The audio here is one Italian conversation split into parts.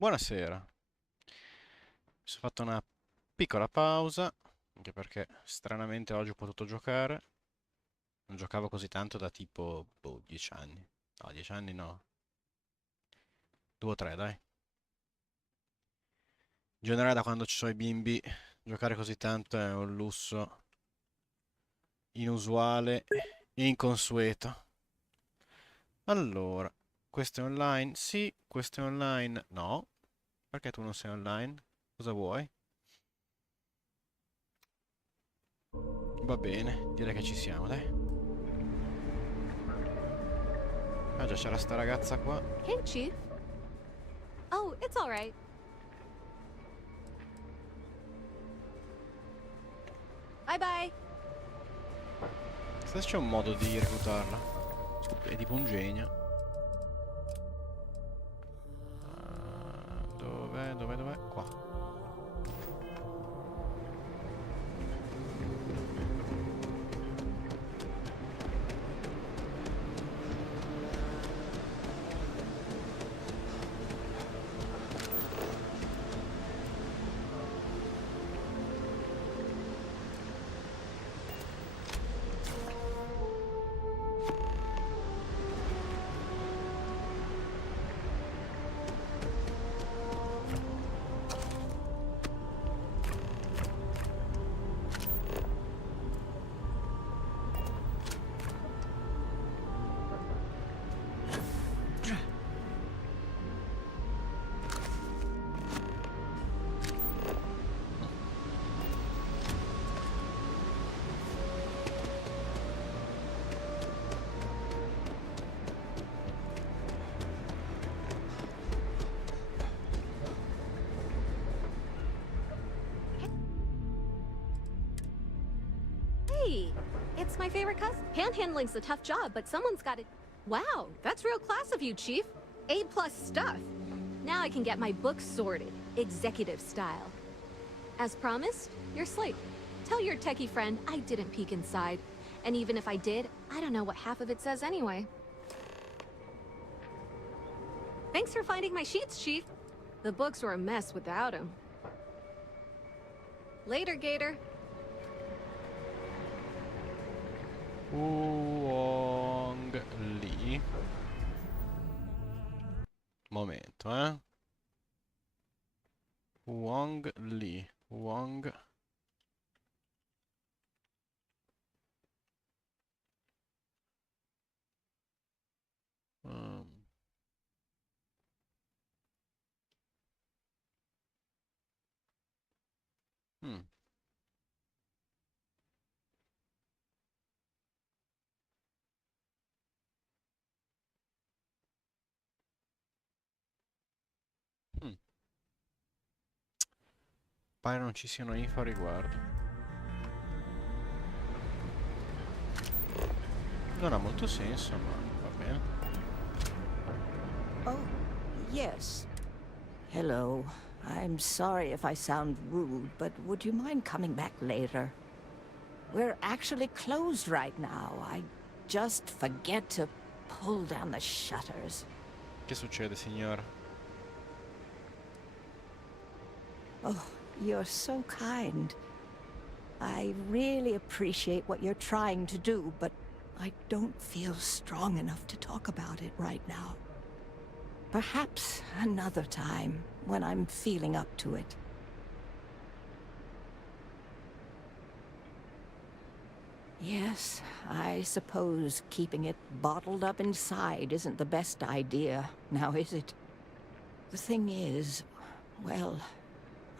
Buonasera, mi sono fatto una piccola pausa, anche perché stranamente oggi ho potuto giocare. Non giocavo così tanto da tipo, 10 anni. No, 10 anni no, 2 o 3 dai. In generale da quando ci sono i bimbi, giocare così tanto è un lusso inusuale e inconsueto. Allora, questo è online? Sì, questo è online? No. Perché tu non sei online? Cosa vuoi? Va bene, direi che ci siamo, dai. Ah già, c'era sta ragazza qua. Hey, Chief. Oh, it's all right. Bye-bye. Se c'è un modo di reclutarla. È tipo un genio. Dov'è? Dov'è? Dov'è? Qua. Hey, it's my favorite cousin. Panhandling's a tough job, but someone's got to... Wow, that's real class of you, Chief. A-plus stuff. Now I can get my books sorted, executive style. As promised, your slate. Tell your techie friend I didn't peek inside. And even if I did, I don't know what half of it says anyway. Thanks for finding my sheets, Chief. The books were a mess without him. Later, Gator. Wong Lee. Momento, eh. Wong Lee. Wong. Um, hmm, hmm. Pare non ci siano info a riguardo. Non ha molto senso, ma va bene. Oh, yes. Hello. I'm sorry if I sound rude, but would you mind coming back later? We're actually closed right now. I just forget to pull down the shutters. Che succede, signora? Oh, you're so kind. I really appreciate what you're trying to do, but I don't feel strong enough to talk about it right now. Perhaps another time, when I'm feeling up to it. Yes, I suppose keeping it bottled up inside isn't the best idea, now is it? The thing is, well,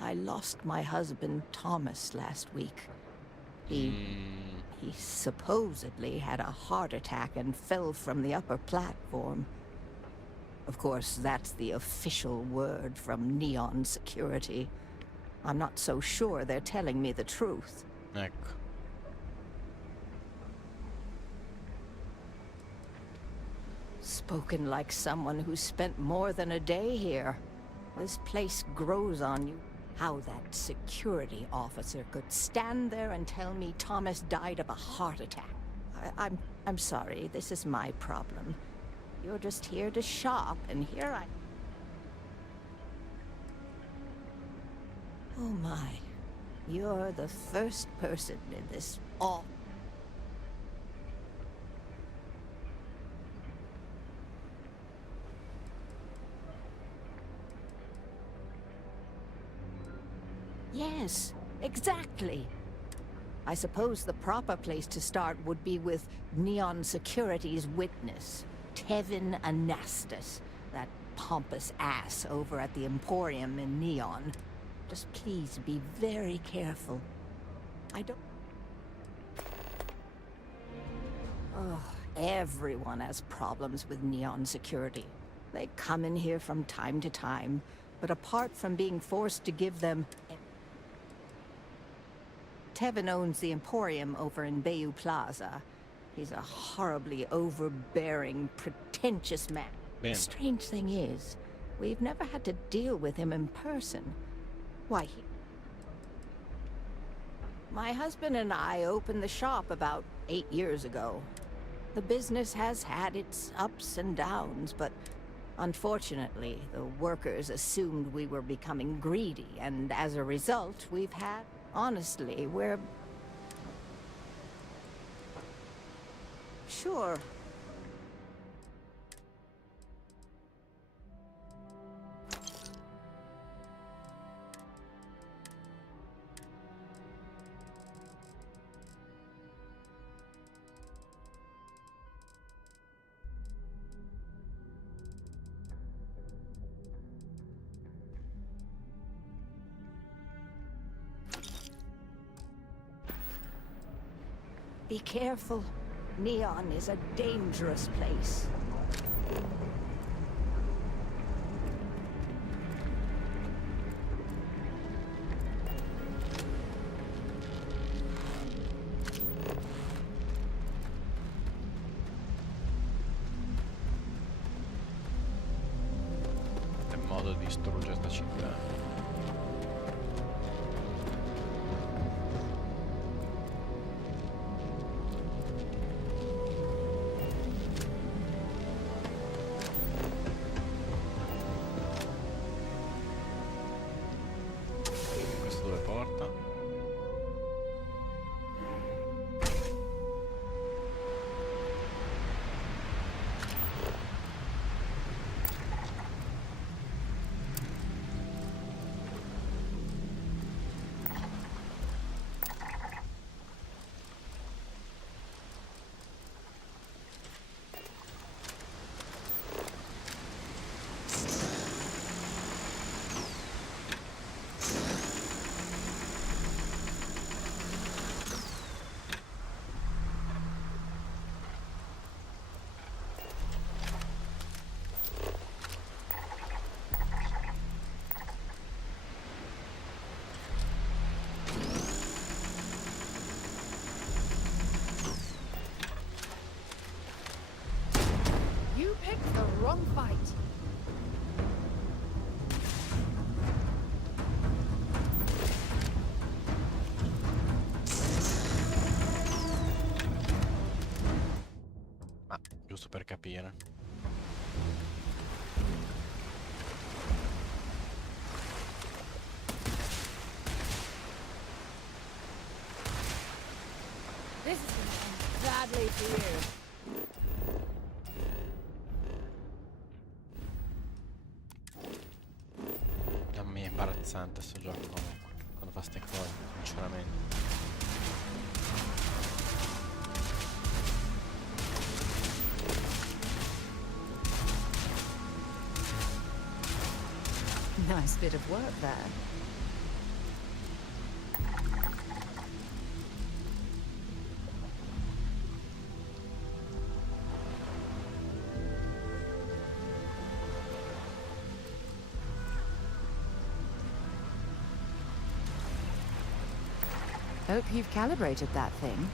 I lost my husband Thomas last week. He supposedly had a heart attack and fell from the upper platform. Of course, that's the official word from Neon Security. I'm not so sure they're telling me the truth. Ecco. Spoken like someone who spent more than a day here. This place grows on you. How that security officer could stand there and tell me Thomas died of a heart attack. I'm sorry, this is my problem. You're just here to shop, and here I... Oh my. You're the first person in this all. Yes, exactly. I suppose the proper place to start would be with Neon Security's witness, Tevin Anastas, that pompous ass over at the Emporium in Neon. Just please be very careful. I don't... Oh, everyone has problems with Neon Security. They come in here from time to time, but apart from being forced to give them... Tevin owns the Emporium over in Bayou Plaza. He's a horribly overbearing, pretentious man. The Bene. strange thing is, we've never had to deal with him in person. Why, my husband and I opened the shop about 8 years ago. The business has had its ups and downs, but unfortunately, the workers assumed we were becoming greedy, and as a result, we've had... Honestly, we're... Sure. Be careful. Neon is a dangerous place. È un modo di distruggere sta città. Questo dove porta? You picked the wrong fight. Ma giusto per capire. This is gonna end badly for you. Mamma mia, è imbarazzante sto gioco comunque. Quando fa ste cose, sinceramente. Nice bit of work there. Hope you've calibrated that thing.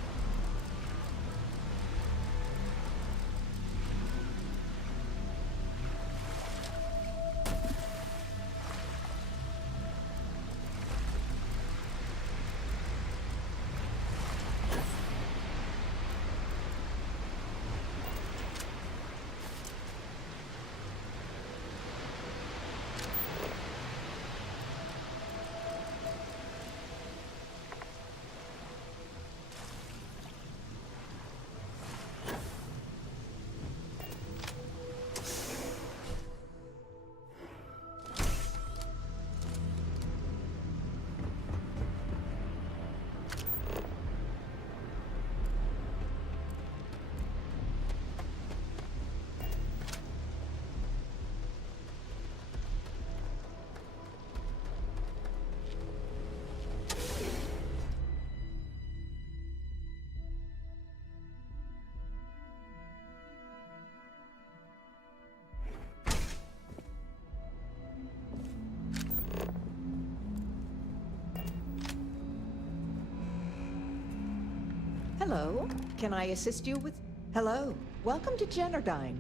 Hello. Can I assist you with... Hello. Welcome to Generdyne.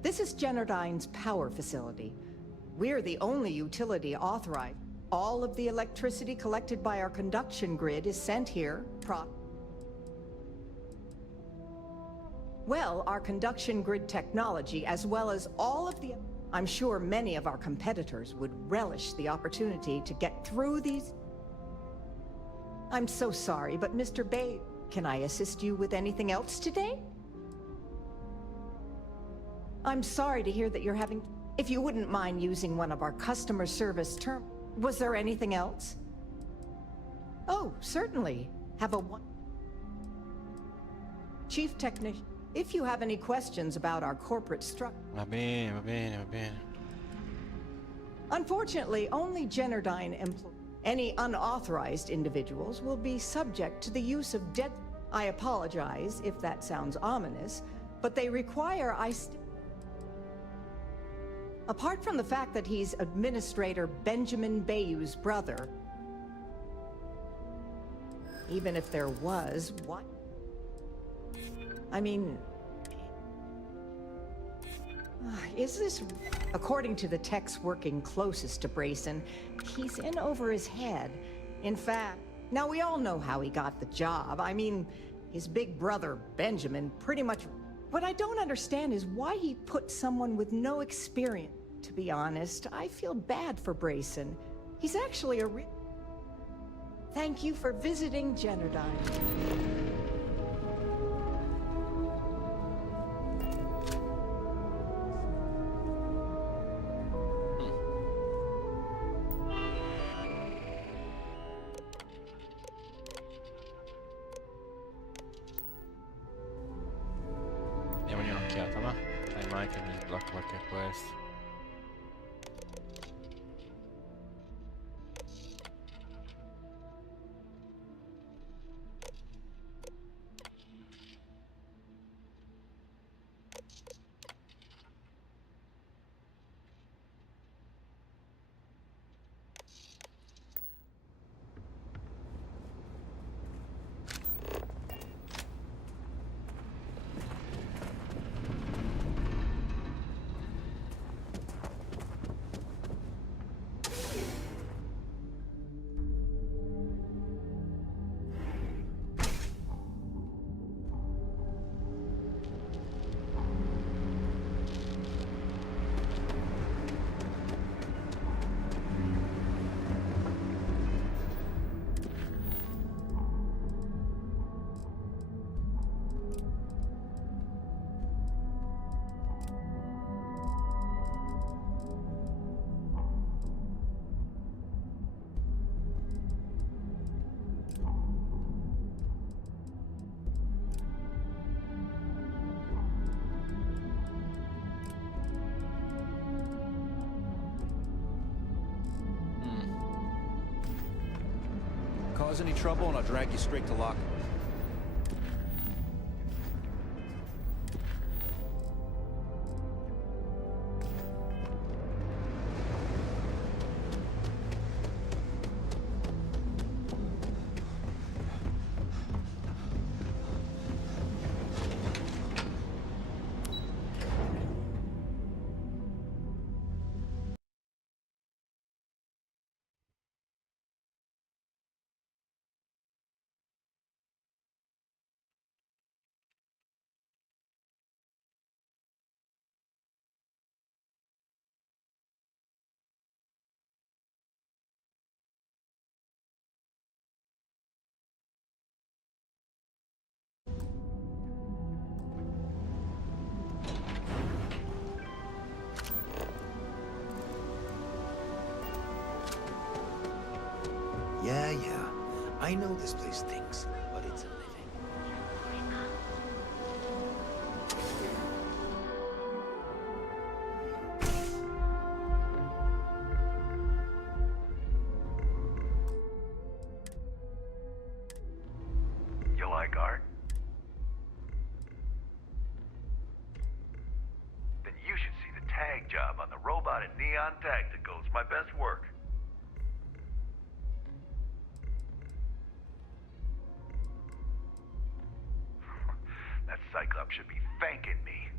This is Generdyne's power facility. We're the only utility authorized. All of the electricity collected by our conduction grid is sent here, Well, our conduction grid technology, as well as all of the... I'm sure many of our competitors would relish the opportunity to get through these... I'm so sorry, but Mr. Bay, can I assist you with anything else today? I'm sorry to hear that you're having... If you wouldn't mind using one of our customer service terms... Was there anything else? Oh, certainly. Have a one... Chief Technician, if you have any questions about our corporate structure... Va bene, va bene, va bene. Unfortunately, only Generdyne employees. Any unauthorized individuals will be subject to the use of dead... I apologize if that sounds ominous, but they require Apart from the fact that he's Administrator Benjamin Bayou's brother, even if there was, what? I mean... Is this... According to the techs working closest to Brayson, he's in over his head. In fact, now we all know how he got the job. I mean, his big brother, Benjamin, pretty much... What I don't understand is why he put someone with no experience. To be honest, I feel bad for Brayson. He's actually a Thank you for visiting Generdyne. Diamogli un'occhiata, va? Sai mai che mi sblocco qualche quest. Cause any trouble and I'll drag you straight to lock. Yeah. I know this place stinks, but it's a living. You like art? Then you should see the tag job on the robot in neon. on tactical. It's my best work. That Cyclops should be thanking me.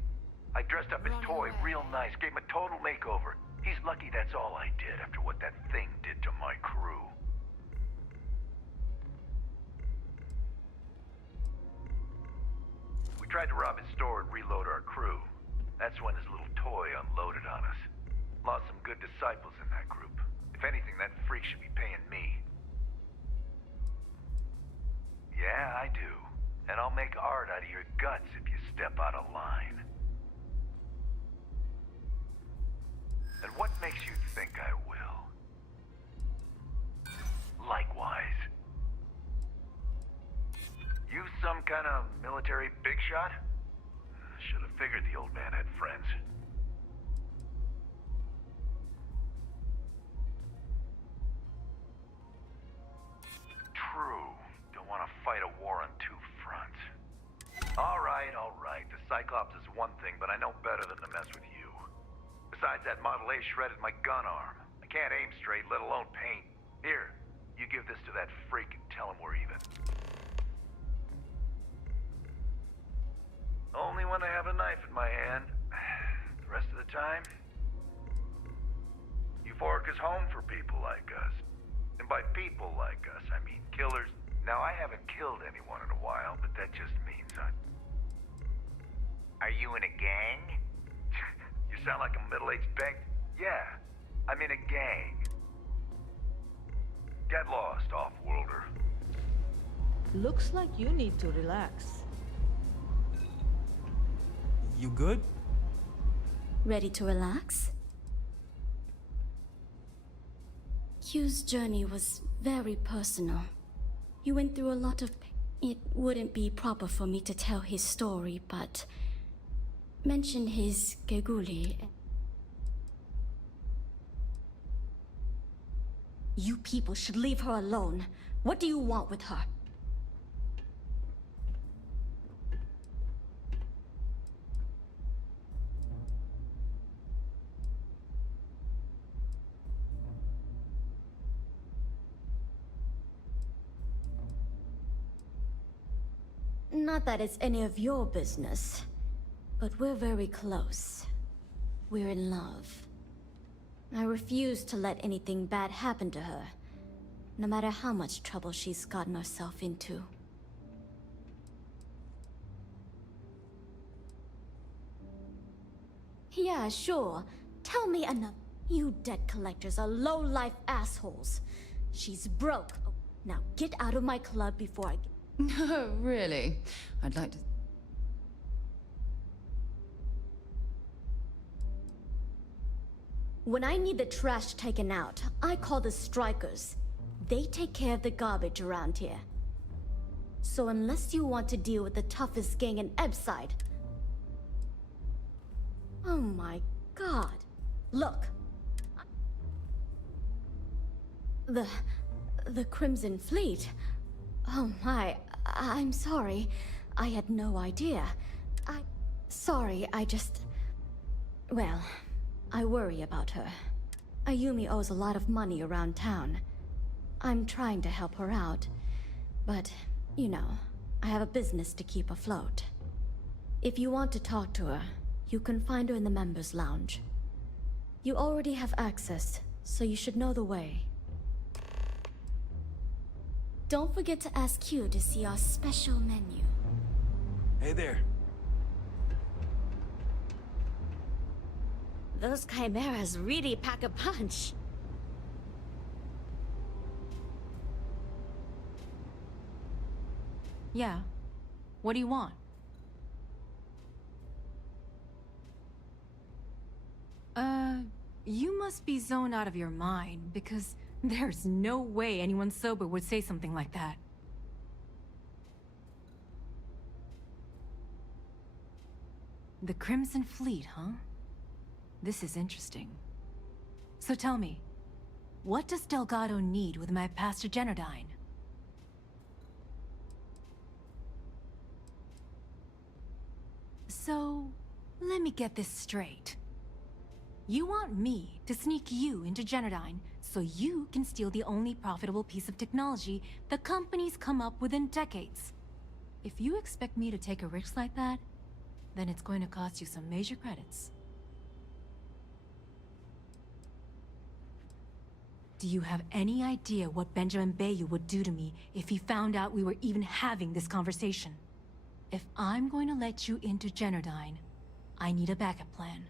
I dressed up his toy real nice, gave him a total makeover. He's lucky that's all I did after what that thing did to my crew. We tried to rob his store and reload our crew. That's when his little toy unloaded on us. Lost some good disciples in that group. If anything, that freak should be paying me. Yeah, I do. And I'll make art out of your guts if you step out of line. And what makes you think I will? Likewise. You some kind of military big shot? Should have figured the old man had friends. True. Don't want to fight a war on two fronts. All right, all right. The Cyclops is one thing, but I know better than to mess with you. Besides, that Model A shredded my gun arm. I can't aim straight, let alone paint. Here, you give this to that freak and tell him we're even. Only when I have a knife in my hand. The rest of the time, Euphoric is home for people like us. And by people like us, I mean killers. Now, I haven't killed anyone in a while, but that just means Are you in a gang? You sound like a middle-aged bank. Yeah, I'm in a gang. Get lost, off-worlder. Looks like you need to relax. You good? Ready to relax? Q's journey was very personal. He went through a lot of pain. It wouldn't be proper for me to tell his story, but mention his Geguli. You people should leave her alone. What do you want with her? Not that it's any of your business, but we're very close. We're in love. I refuse to let anything bad happen to her, no matter how much trouble she's gotten herself into. Yeah, sure. Tell me enough. You debt collectors are low-life assholes. She's broke. Oh, now get out of my club before I... No, really. I'd like to... When I need the trash taken out, I call the strikers. They take care of the garbage around here. So unless you want to deal with the toughest gang in Ebside... Oh my god. Look. The Crimson Fleet. Oh my, I'm sorry. I had no idea. Sorry, I just... Well, I worry about her. Ayumi owes a lot of money around town. I'm trying to help her out. But, you know, I have a business to keep afloat. If you want to talk to her, you can find her in the members' lounge. You already have access, so you should know the way. Don't forget to ask Q to see our special menu. Hey there. Those chimeras really pack a punch. Yeah. What do you want? You must be zoned out of your mind, because there's no way anyone sober would say something like that. The Crimson Fleet, huh? This is interesting. So tell me, what does Delgado need with my Pastor Generdine? So, let me get this straight. You want me to sneak you into Generdyne so you can steal the only profitable piece of technology the company's come up with in decades. If you expect me to take a risk like that, then it's going to cost you some major credits. Do you have any idea what Benjamin Bayou would do to me if he found out we were even having this conversation? If I'm going to let you into Generdyne, I need a backup plan.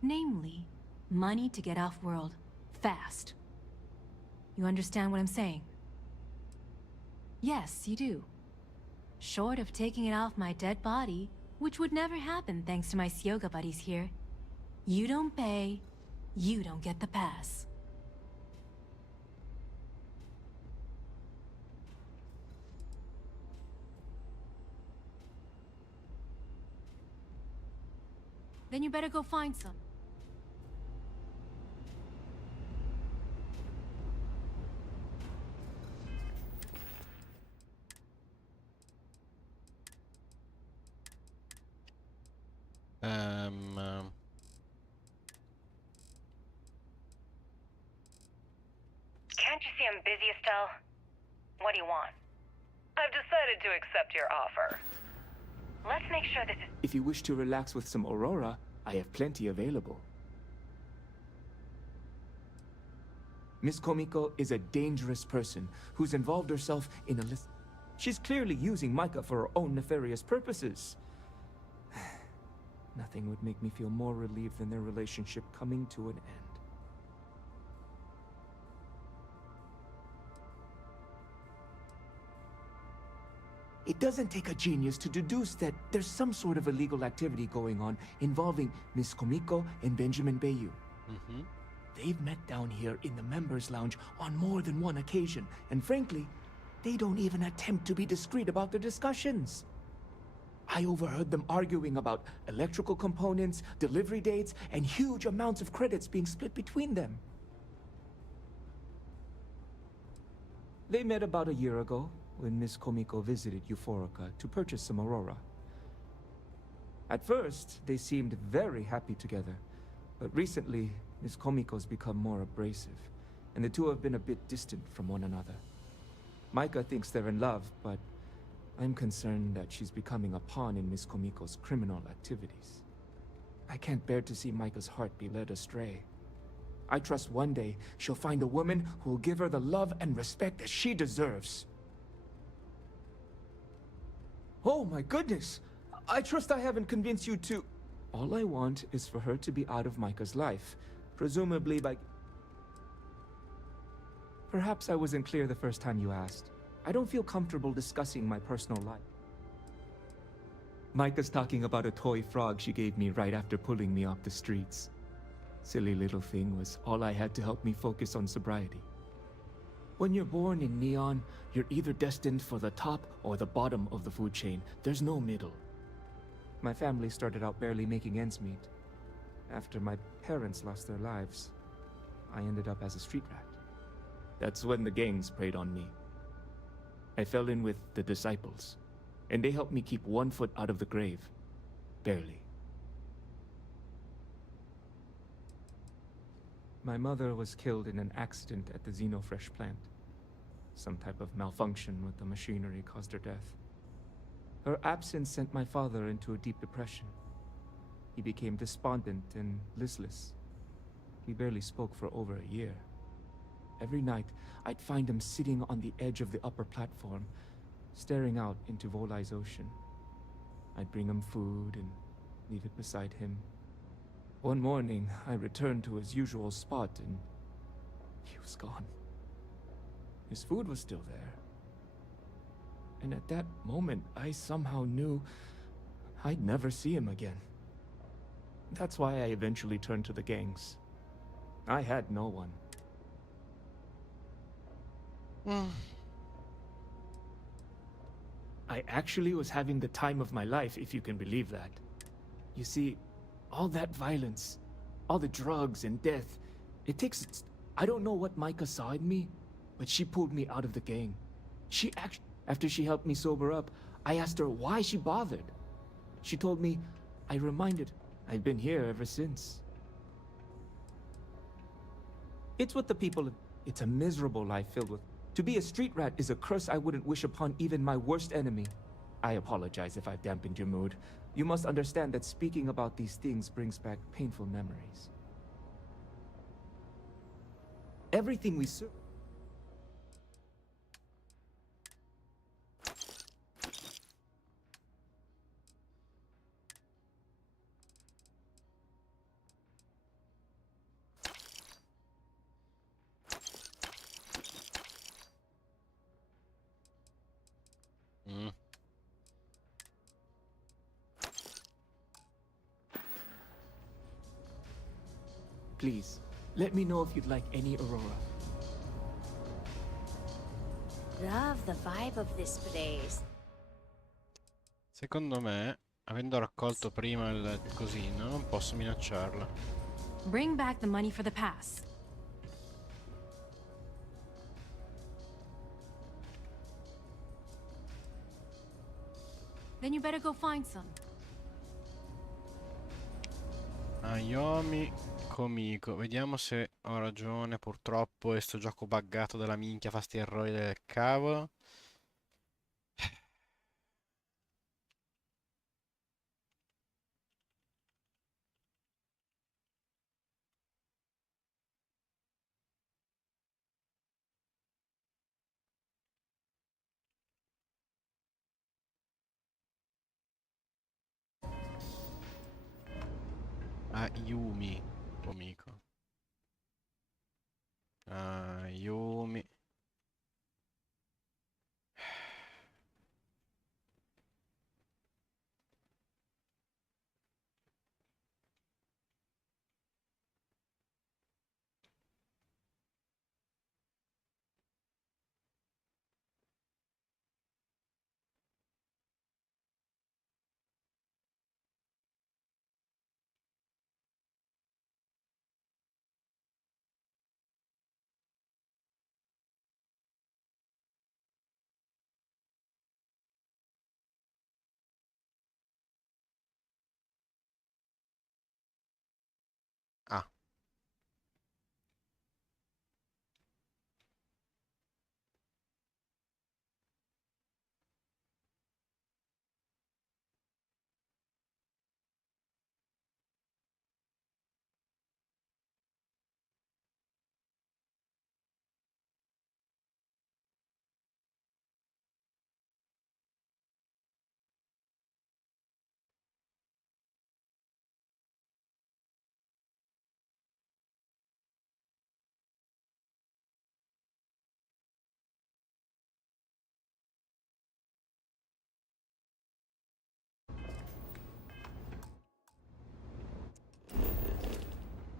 Namely, money to get off-world, fast. You understand what I'm saying? Yes, you do. Short of taking it off my dead body, which would never happen thanks to my Syoga buddies here. You don't pay, you don't get the pass. Then you better go find some. Can't you see I'm busy, Estelle? What do you want? I've decided to accept your offer. Let's make sure this is... If you wish to relax with some Aurora, I have plenty available. Miss Komiko is a dangerous person who's involved herself in a list. She's clearly using Micah for her own nefarious purposes. Nothing would make me feel more relieved than their relationship coming to an end. It doesn't take a genius to deduce that there's some sort of illegal activity going on involving Miss Komiko and Benjamin Bayou. They've met down here in the members' lounge on more than one occasion, and frankly, they don't even attempt to be discreet about their discussions. I overheard them arguing about electrical components, delivery dates, and huge amounts of credits being split between them. They met about a year ago, when Miss Komiko visited Euphorica to purchase some Aurora. At first, they seemed very happy together, but recently, Miss Komiko's become more abrasive, and the two have been a bit distant from one another. Micah thinks they're in love, but I'm concerned that she's becoming a pawn in Miss Komiko's criminal activities. I can't bear to see Micah's heart be led astray. I trust one day she'll find a woman who will give her the love and respect that she deserves. Oh my goodness! I trust I haven't convinced you to... All I want is for her to be out of Micah's life, presumably by... Perhaps I wasn't clear the first time you asked. I don't feel comfortable discussing my personal life. Micah's talking about a toy frog she gave me right after pulling me off the streets. Silly little thing was all I had to help me focus on sobriety. When you're born in Neon, you're either destined for the top or the bottom of the food chain. There's no middle. My family started out barely making ends meet. After my parents lost their lives, I ended up as a street rat. That's when the gangs preyed on me. I fell in with the Disciples, and they helped me keep one foot out of the grave. Barely. My mother was killed in an accident at the Xenofresh plant. Some type of malfunction with the machinery caused her death. Her absence sent my father into a deep depression. He became despondent and listless. We barely spoke for over a year. Every night, I'd find him sitting on the edge of the upper platform, staring out into Volai's ocean. I'd bring him food and leave it beside him. One morning, I returned to his usual spot and he was gone. His food was still there. And at that moment, I somehow knew I'd never see him again. That's why I eventually turned to the gangs. I had no one. I actually was having the time of my life, if you can believe that. You see, all that violence, all the drugs and death, it takes... I don't know what Micah saw in me, but she pulled me out of the gang. After she helped me sober up, I asked her why she bothered. She told me, I reminded, I've been here ever since. It's what the people... It's a miserable life filled with... To be a street rat is a curse I wouldn't wish upon even my worst enemy. I apologize if I've dampened your mood. You must understand that speaking about these things brings back painful memories. Everything we serve... Mm. Please, let me know if you'd like any Aurora. Love the vibe of this place. Secondo me, avendo raccolto prima il cosino, non posso minacciarla. Bring back the money for the pass. Then you better go find some. Ayomi Komiko. Vediamo se ho ragione. Purtroppo è sto gioco buggato della minchia, fa sti errori del cavolo. Ayumi Komiko. Ayumi. Ah.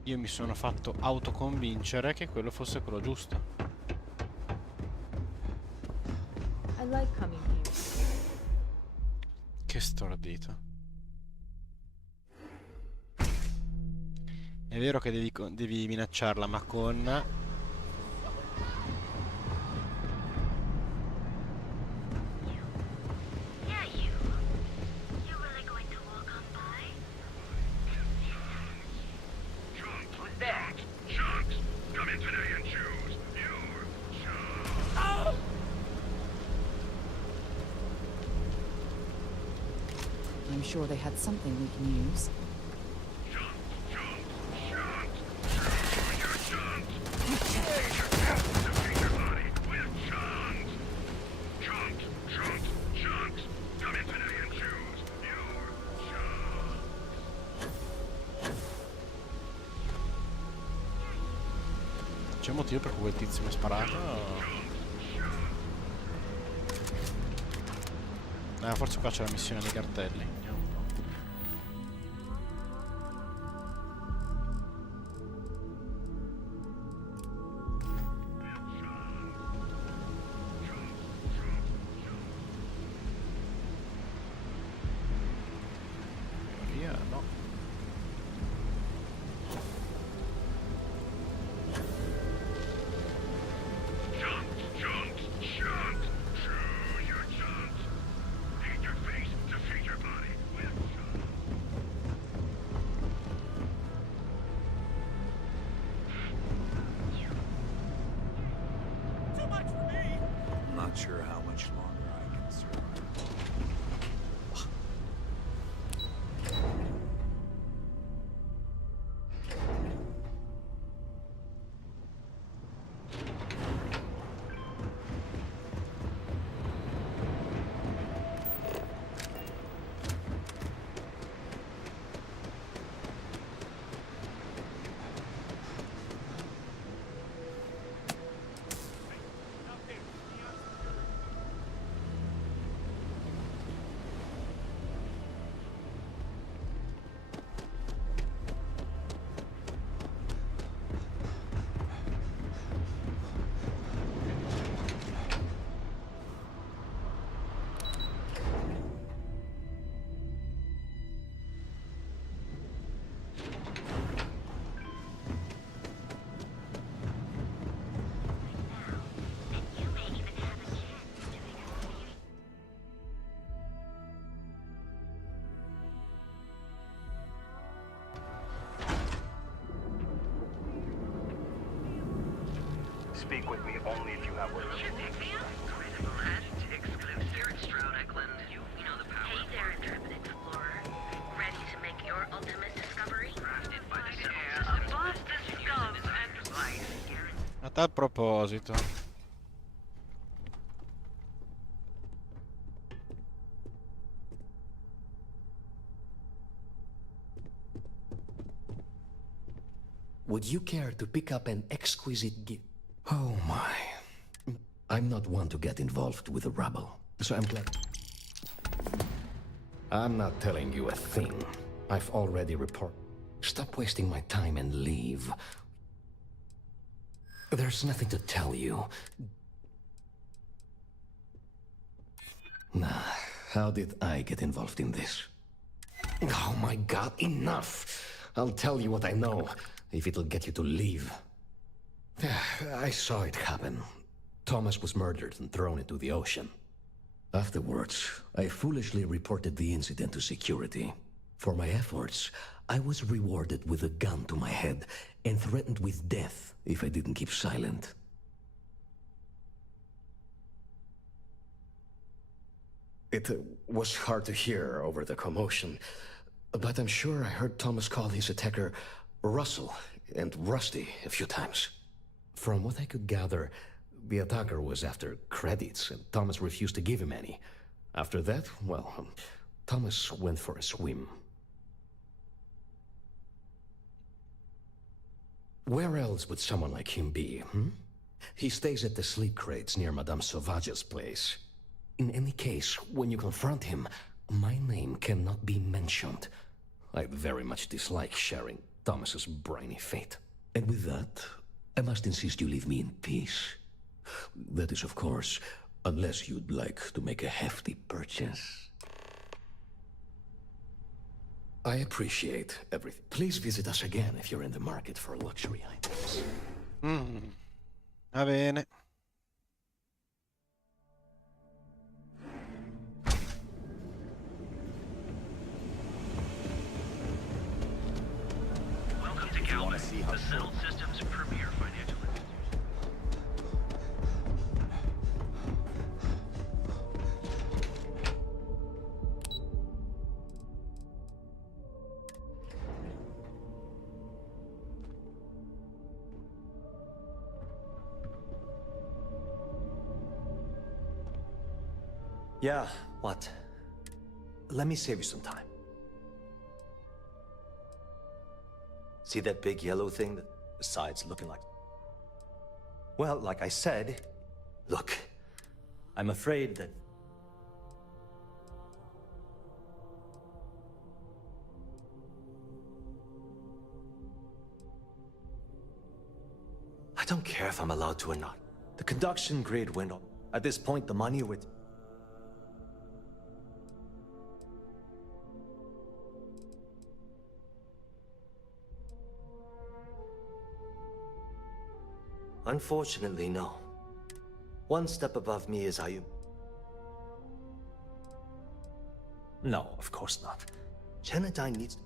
Io mi sono fatto autoconvincere che quello fosse quello giusto. I like coming here. Che stordito. È vero che devi minacciarla, ma con... I'm sure they had something we can use. C'è un motivo per cui quel tizio mi ha sparato? Forse qua c'è la missione dei cartelli. Vediamo un po'. Via, no. Tal proposito. Would you care to pick up an exquisite gift? Oh my. I'm not one to get involved with the rabble, so I'm glad. I'm not telling you a thing. I've already reported. Stop wasting my time and leave. There's nothing to tell you. Nah, how did I get involved in this? Oh my god, enough! I'll tell you what I know, if it'll get you to leave. I saw it happen. Thomas was murdered and thrown into the ocean. Afterwards, I foolishly reported the incident to security. For my efforts, I was rewarded with a gun to my head and threatened with death if I didn't keep silent. It was hard to hear over the commotion, but I'm sure I heard Thomas call his attacker Russell and Rusty a few times. From what I could gather, the attacker was after credits, and Thomas refused to give him any. After that, well, Thomas went for a swim. Where else would someone like him be, hmm? He stays at the sleep crates near Madame Sauvage's place. In any case, when you confront him, my name cannot be mentioned. I very much dislike sharing Thomas's briny fate. And with that, I must insist you leave me in peace. That is, of course, unless you'd like to make a hefty purchase. I appreciate everything. Please visit us again if you're in the market for luxury items. Va bene. Welcome to Galvin, the settled system's premier financial institution. Yeah, what? Let me save you some time. See that big yellow thing that besides looking like... Well, like I said, look, I'm afraid that... I don't care if I'm allowed to or not. The conduction grid went up. At this point, the money would... Unfortunately, no. One step above me is Ayum. No, of course not. Genadine needs...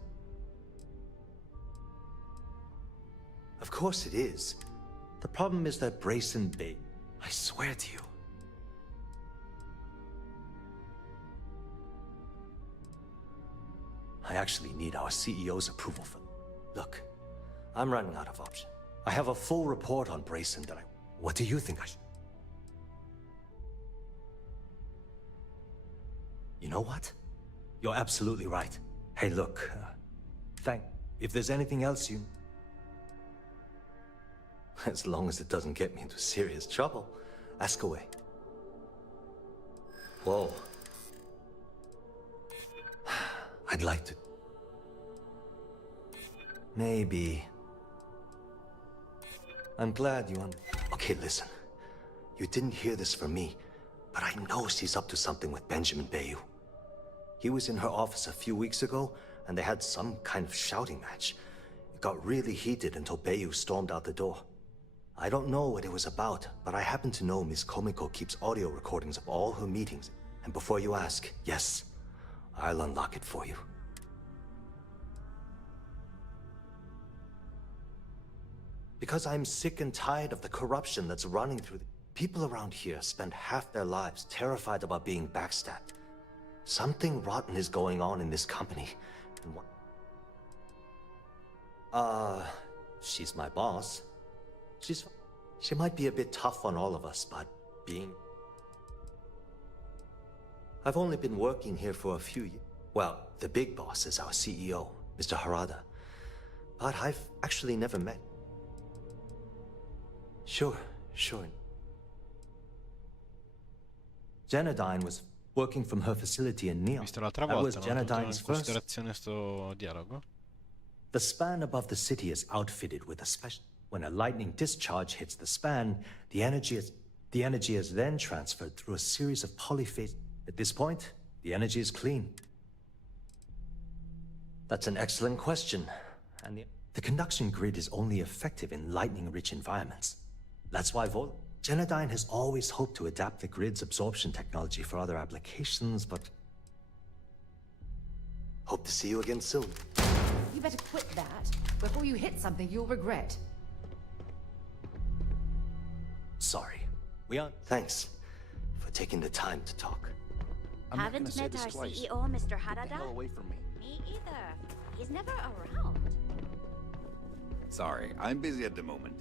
Of course it is. The problem is that Brayson Bay... I swear to you. I actually need our CEO's approval for... Look, I'm running out of options. I have a full report on Brayson that I... What do you think I should... You know what? You're absolutely right. Hey, look, if there's anything else you... As long as it doesn't get me into serious trouble, ask away. Whoa. I'd like to... Maybe... I'm glad you Okay, listen. You didn't hear this from me, but I know she's up to something with Benjamin Bayou. He was in her office a few weeks ago, and they had some kind of shouting match. It got really heated until Bayou stormed out the door. I don't know what it was about, but I happen to know Miss Komiko keeps audio recordings of all her meetings. And before you ask, yes, I'll unlock it for you. Because I'm sick and tired of the corruption that's running through the... People around here spend half their lives terrified about being backstabbed. Something rotten is going on in this company. And what... she's my boss. She might be a bit tough on all of us, but being... I've only been working here for a few years. Well, the big boss is our CEO, Mr. Harada. But I've actually never met. Sure. Genodyne was working from her facility in Neon. Visto l'altra That was volta, non ho tenuto Genodyne's in first... considerazione sto dialogo. The span above the city is outfitted with a special... When a lightning discharge hits the span, the energy is then transferred through a series of polyphase... At this point, the energy is clean. That's an excellent question. And the conduction grid is only effective in lightning-rich environments. That's why Genodyne has always hoped to adapt the grid's absorption technology for other applications, but... Hope to see you again soon. You better quit that. Before you hit something you'll regret. Sorry. We aren't... Thanks for taking the time to talk. Haven't met our CEO, Mr. Harada? Get the hell away from me. Me either. He's never around. Sorry, I'm busy at the moment.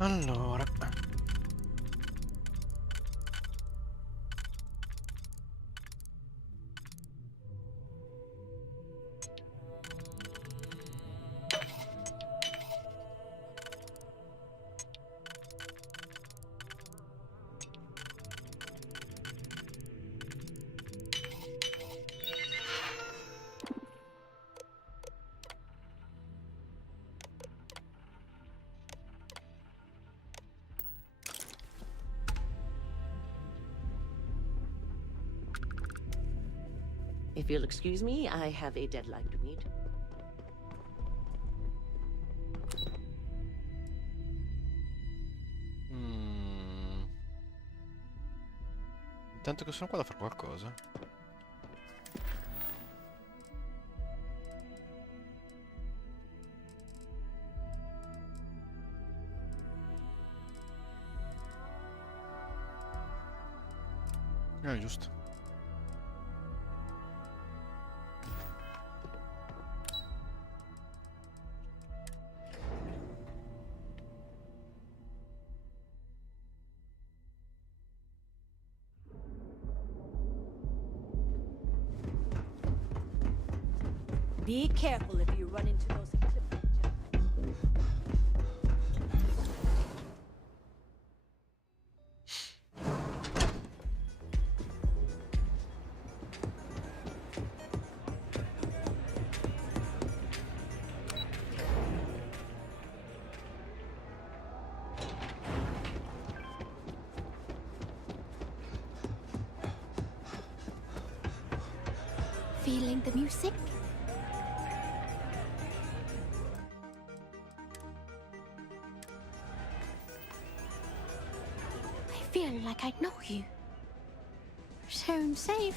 Allora. If you'll excuse me, I have a deadline to meet. Intanto che sono qua da fare qualcosa. Giusto. Be careful if you run into those Feeling the music? I feel like I know you. So safe.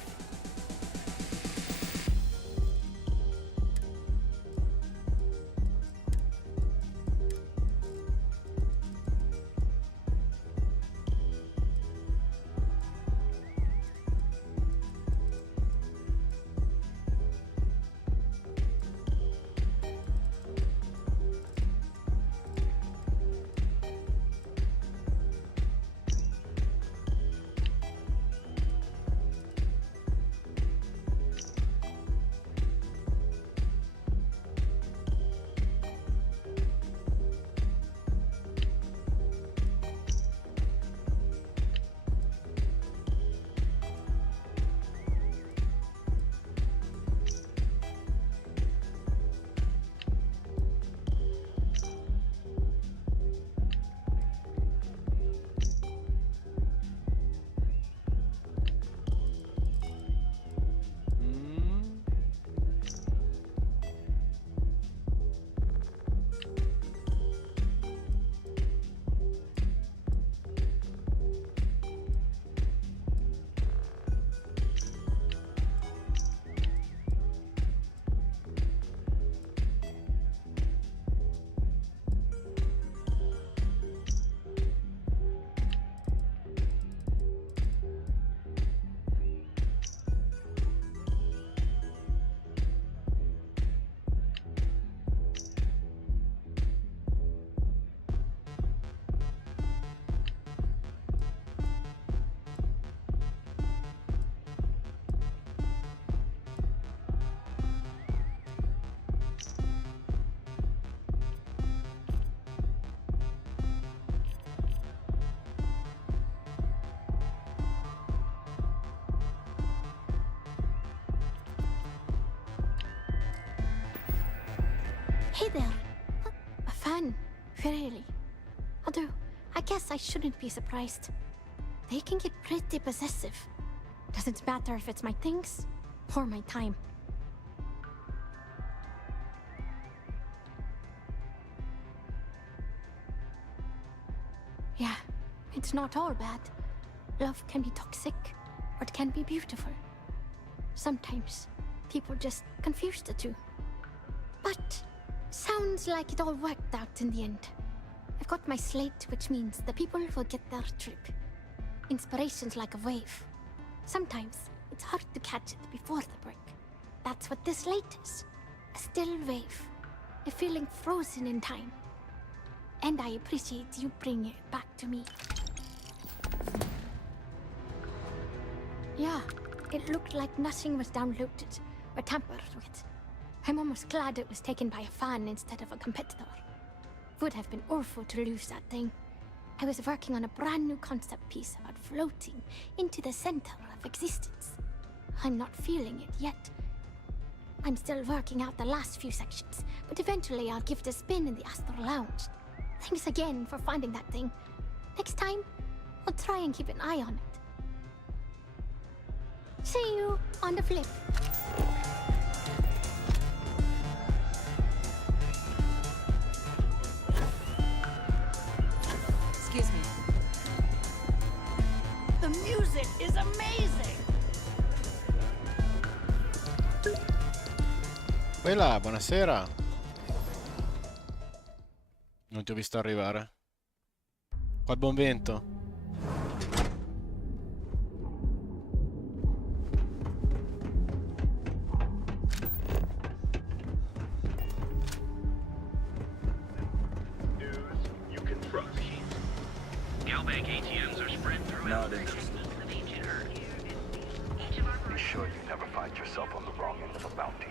Hey there. A fan? Really? Although, I guess I shouldn't be surprised. They can get pretty possessive. Doesn't matter if it's my things or my time. Yeah, it's not all bad. Love can be toxic, or it can be beautiful. Sometimes, people just confuse the two. But, sounds like it all worked out in the end. I've got my slate, which means the people will get their trip. Inspiration's like a wave. Sometimes, it's hard to catch it before the break. That's what this slate is. A still wave. A feeling frozen in time. And I appreciate you bringing it back to me. Yeah, it looked like nothing was downloaded or tampered with. I'm almost glad it was taken by a fan instead of a competitor. Would have been awful to lose that thing. I was working on a brand new concept piece about floating into the center of existence. I'm not feeling it yet. I'm still working out the last few sections, but eventually I'll give it a spin in the Astral Lounge. Thanks again for finding that thing. Next time, I'll try and keep an eye on it. See you on the flip. Excuse me. The music is amazing! Poi là, buonasera. Non ti ho visto arrivare. Qua il buon vento. Galbank ATMs are spread throughout the Be sure you never find yourself on the wrong end of a bounty.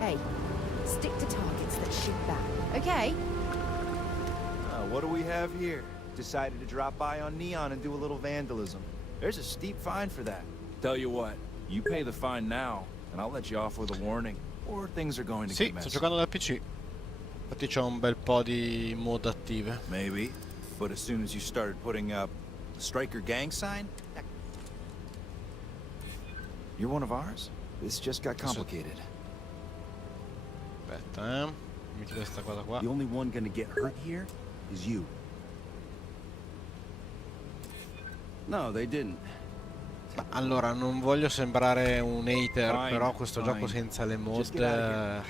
Hey, stick to targets that shoot back, okay? What do we have here? Decided to drop by on Neon and do a little vandalism. There's a steep fine for that. Tell you what, you pay the fine now, and I'll let you off with a warning. Or things are going to Sì, get messy. sto giocando dal PC. Infatti c'ho un bel po' di mod attive. Maybe, but as soon as you started putting up the Striker gang sign, you're one of ours? This just got complicated. Aspetta, mi chiudo questa cosa qua. The only one gonna get hurt here is you. No, they didn't. Ma allora, non voglio sembrare un hater, Fine, però questo fine. gioco senza le mod Just get out of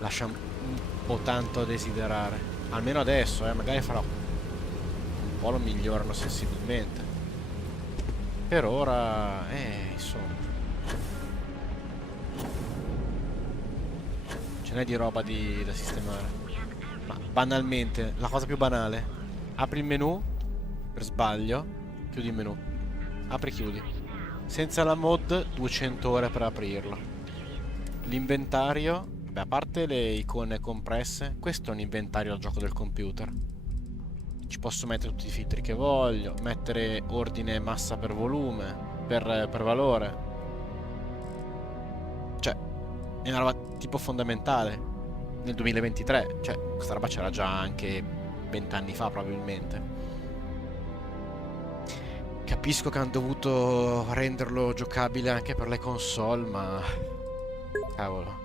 lascia un po' tanto a desiderare. Almeno adesso, magari farò un po' lo migliorano sensibilmente. Per ora, insomma. Ce n'è di roba da sistemare. Ma banalmente, la cosa più banale. Apri il menu, per sbaglio, chiudi il menu. Apri e chiudi. Senza la mod, 200 ore per aprirlo. L'inventario, beh, a parte le icone compresse, questo è un inventario al gioco del computer. Ci posso mettere tutti i filtri che voglio, mettere ordine massa per volume, per valore. Cioè, è una roba tipo fondamentale nel 2023. Cioè, questa roba c'era già anche 20 anni fa probabilmente. Capisco che hanno dovuto renderlo giocabile anche per le console, ma... Cavolo.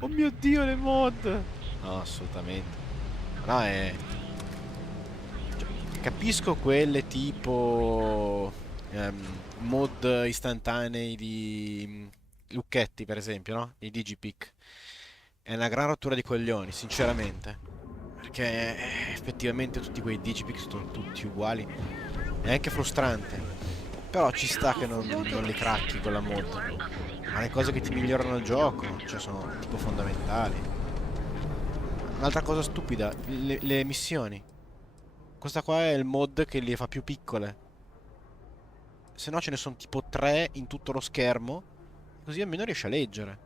Oh mio Dio, le mod! No, assolutamente. No, è... cioè, capisco quelle tipo... mod istantanei di... Lucchetti, per esempio, no? I Digipic. È una gran rottura di coglioni, sinceramente. Perché effettivamente tutti quei Digipic sono tutti uguali. È anche frustrante. Però ci sta che non li cracchi con la mod. Ma le cose che ti migliorano il gioco, cioè sono tipo fondamentali. Un'altra cosa stupida, le missioni. Questa qua è il mod che le fa più piccole. Se no ce ne sono tipo 3 in tutto lo schermo. Così almeno riesci a leggere.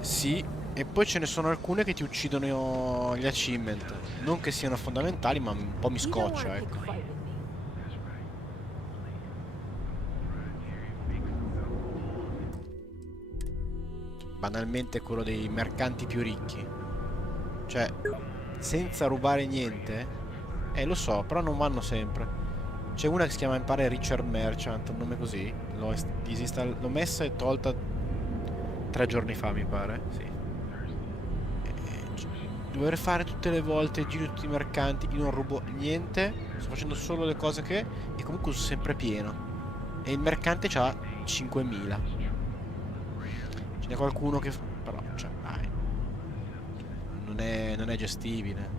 Sì, e poi ce ne sono alcune che ti uccidono gli achievement. Non che siano fondamentali, ma un po' mi scoccia, ecco. Banalmente quello dei mercanti più ricchi. Cioè, senza rubare niente. Lo so, però non vanno sempre. C'è una che si chiama, mi pare, Richard Merchant, un nome così. L'ho messa e tolta 3 giorni fa, mi pare. Sì. Dover fare tutte le volte giro tutti i mercanti. Io non rubo niente. Sto facendo solo le cose che... E comunque sono sempre pieno. E il mercante c'ha 5.000. Ce n'è qualcuno che... Però, cioè, dai. Non è gestibile.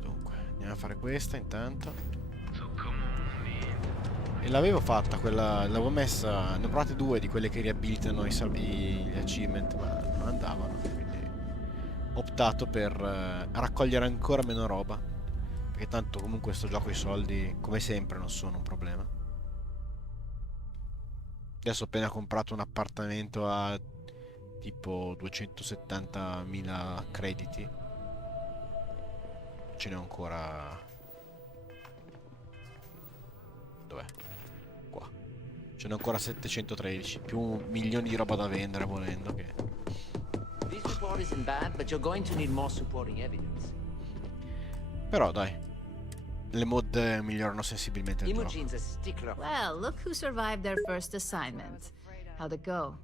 Dunque. Andiamo a fare questa intanto. E l'avevo fatta quella. L'avevo messa. Ne ho provate 2 di quelle che riabilitano gli achievement, ma non andavano. Quindi ho optato per raccogliere ancora meno roba. Perché tanto comunque sto gioco i soldi, come sempre, non sono un problema. Adesso ho appena comprato un appartamento a tipo 270.000 crediti. Ce n'è ancora... Dov'è? Qua. Ce n'è ancora 713. Più milioni di roba da vendere volendo che... Però dai. Le mod migliorano sensibilmente il gioco. Well, look who survived their first assignment. How'd it go?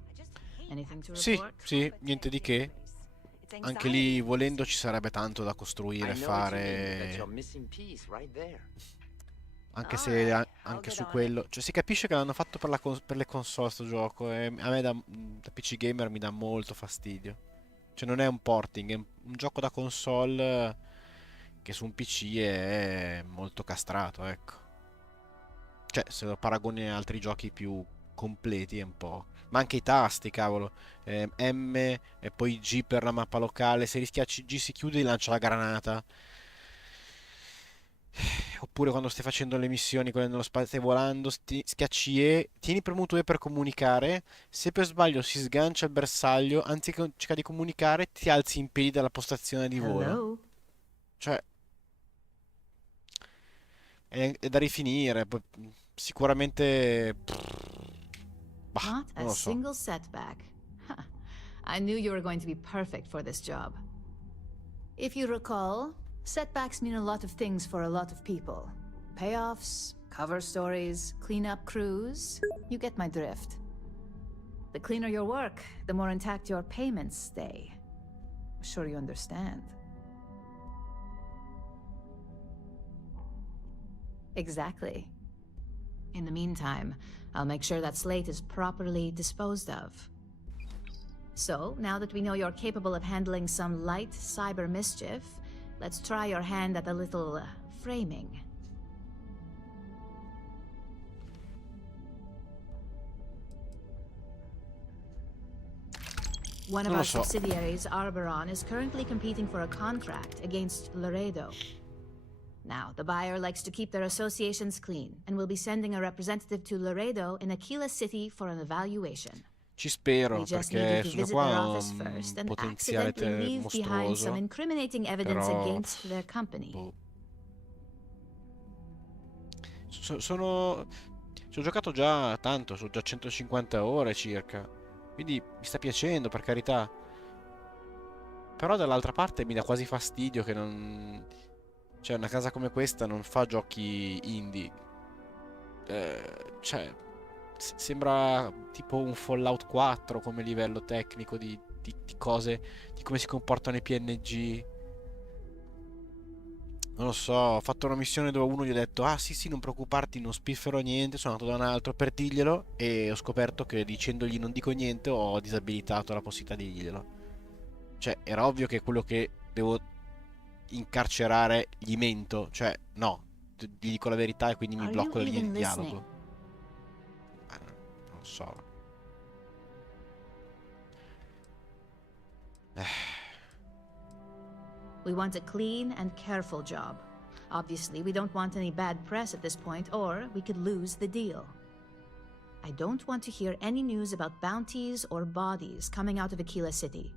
Anything to report? Sì, niente di che. Anche lì, volendo, ci sarebbe tanto da costruire, fare... Anche se anche su quello... Cioè, si capisce che l'hanno fatto per le console sto gioco. E a me da PC gamer mi dà molto fastidio. Cioè, non è un porting, è un gioco da console che su un PC è molto castrato, ecco. Cioè, se lo paragoni a altri giochi più completi è un po'... Ma anche i tasti, cavolo. M e poi G per la mappa locale. Se rischiacci G si chiude e lancia la granata. Oppure quando stai facendo le missioni, quelle nello spazio, stai volando, schiacci E, tieni premuto E per comunicare. Se per sbaglio si sgancia il bersaglio, anziché cercare di comunicare, ti alzi in piedi dalla postazione di volo. Cioè, è da rifinire. Sicuramente... Not non a lo so. single setback. Huh. I knew you were going to be perfect for this job. If you recall, setbacks mean a lot of things for a lot of people. Payoffs, cover stories, cleanup crews. You get my drift. The cleaner your work, the more intact your payments stay. I'm sure you understand. Exactly. In the meantime, I'll make sure that Slate is properly disposed of. So, now that we know you're capable of handling some light cyber mischief, let's try your hand at a little framing. One of our subsidiaries, Arboron, is currently competing for a contract against Laredo. Now, the buyer likes to keep their associations clean, and will be sending a representative to Laredo in Aquila City for an evaluation. Ci We spero, just perché needed to questo gioco visit qua their ha office un first and potenziale accidentally leave behind some mostruoso, incriminating evidence però against their company. boh. Sono... Ci ho giocato già tanto, sono già 150 ore circa, quindi mi sta piacendo, per carità. Però dall'altra parte mi dà quasi fastidio che non... Cioè, una casa come questa non fa giochi indie. Cioè, sembra tipo un Fallout 4 come livello tecnico di cose, di come si comportano i PNG. Non lo so, ho fatto una missione dove uno gli ha detto: ah sì sì, non preoccuparti, non spifferò niente. Sono andato da un altro per dirglielo e ho scoperto che dicendogli non dico niente ho disabilitato la possibilità di dirglielo. Cioè, era ovvio che quello che devo incarcerare gli mento. Cioè, no, gli dico la verità e quindi mi Are you blocco le linee even di listening? dialogo. Non so. We want a clean and careful job. Obviously, we don't want any bad press at this point, or we could lose the deal. I don't want to hear any news about bounties or bodies coming out of Aquila City.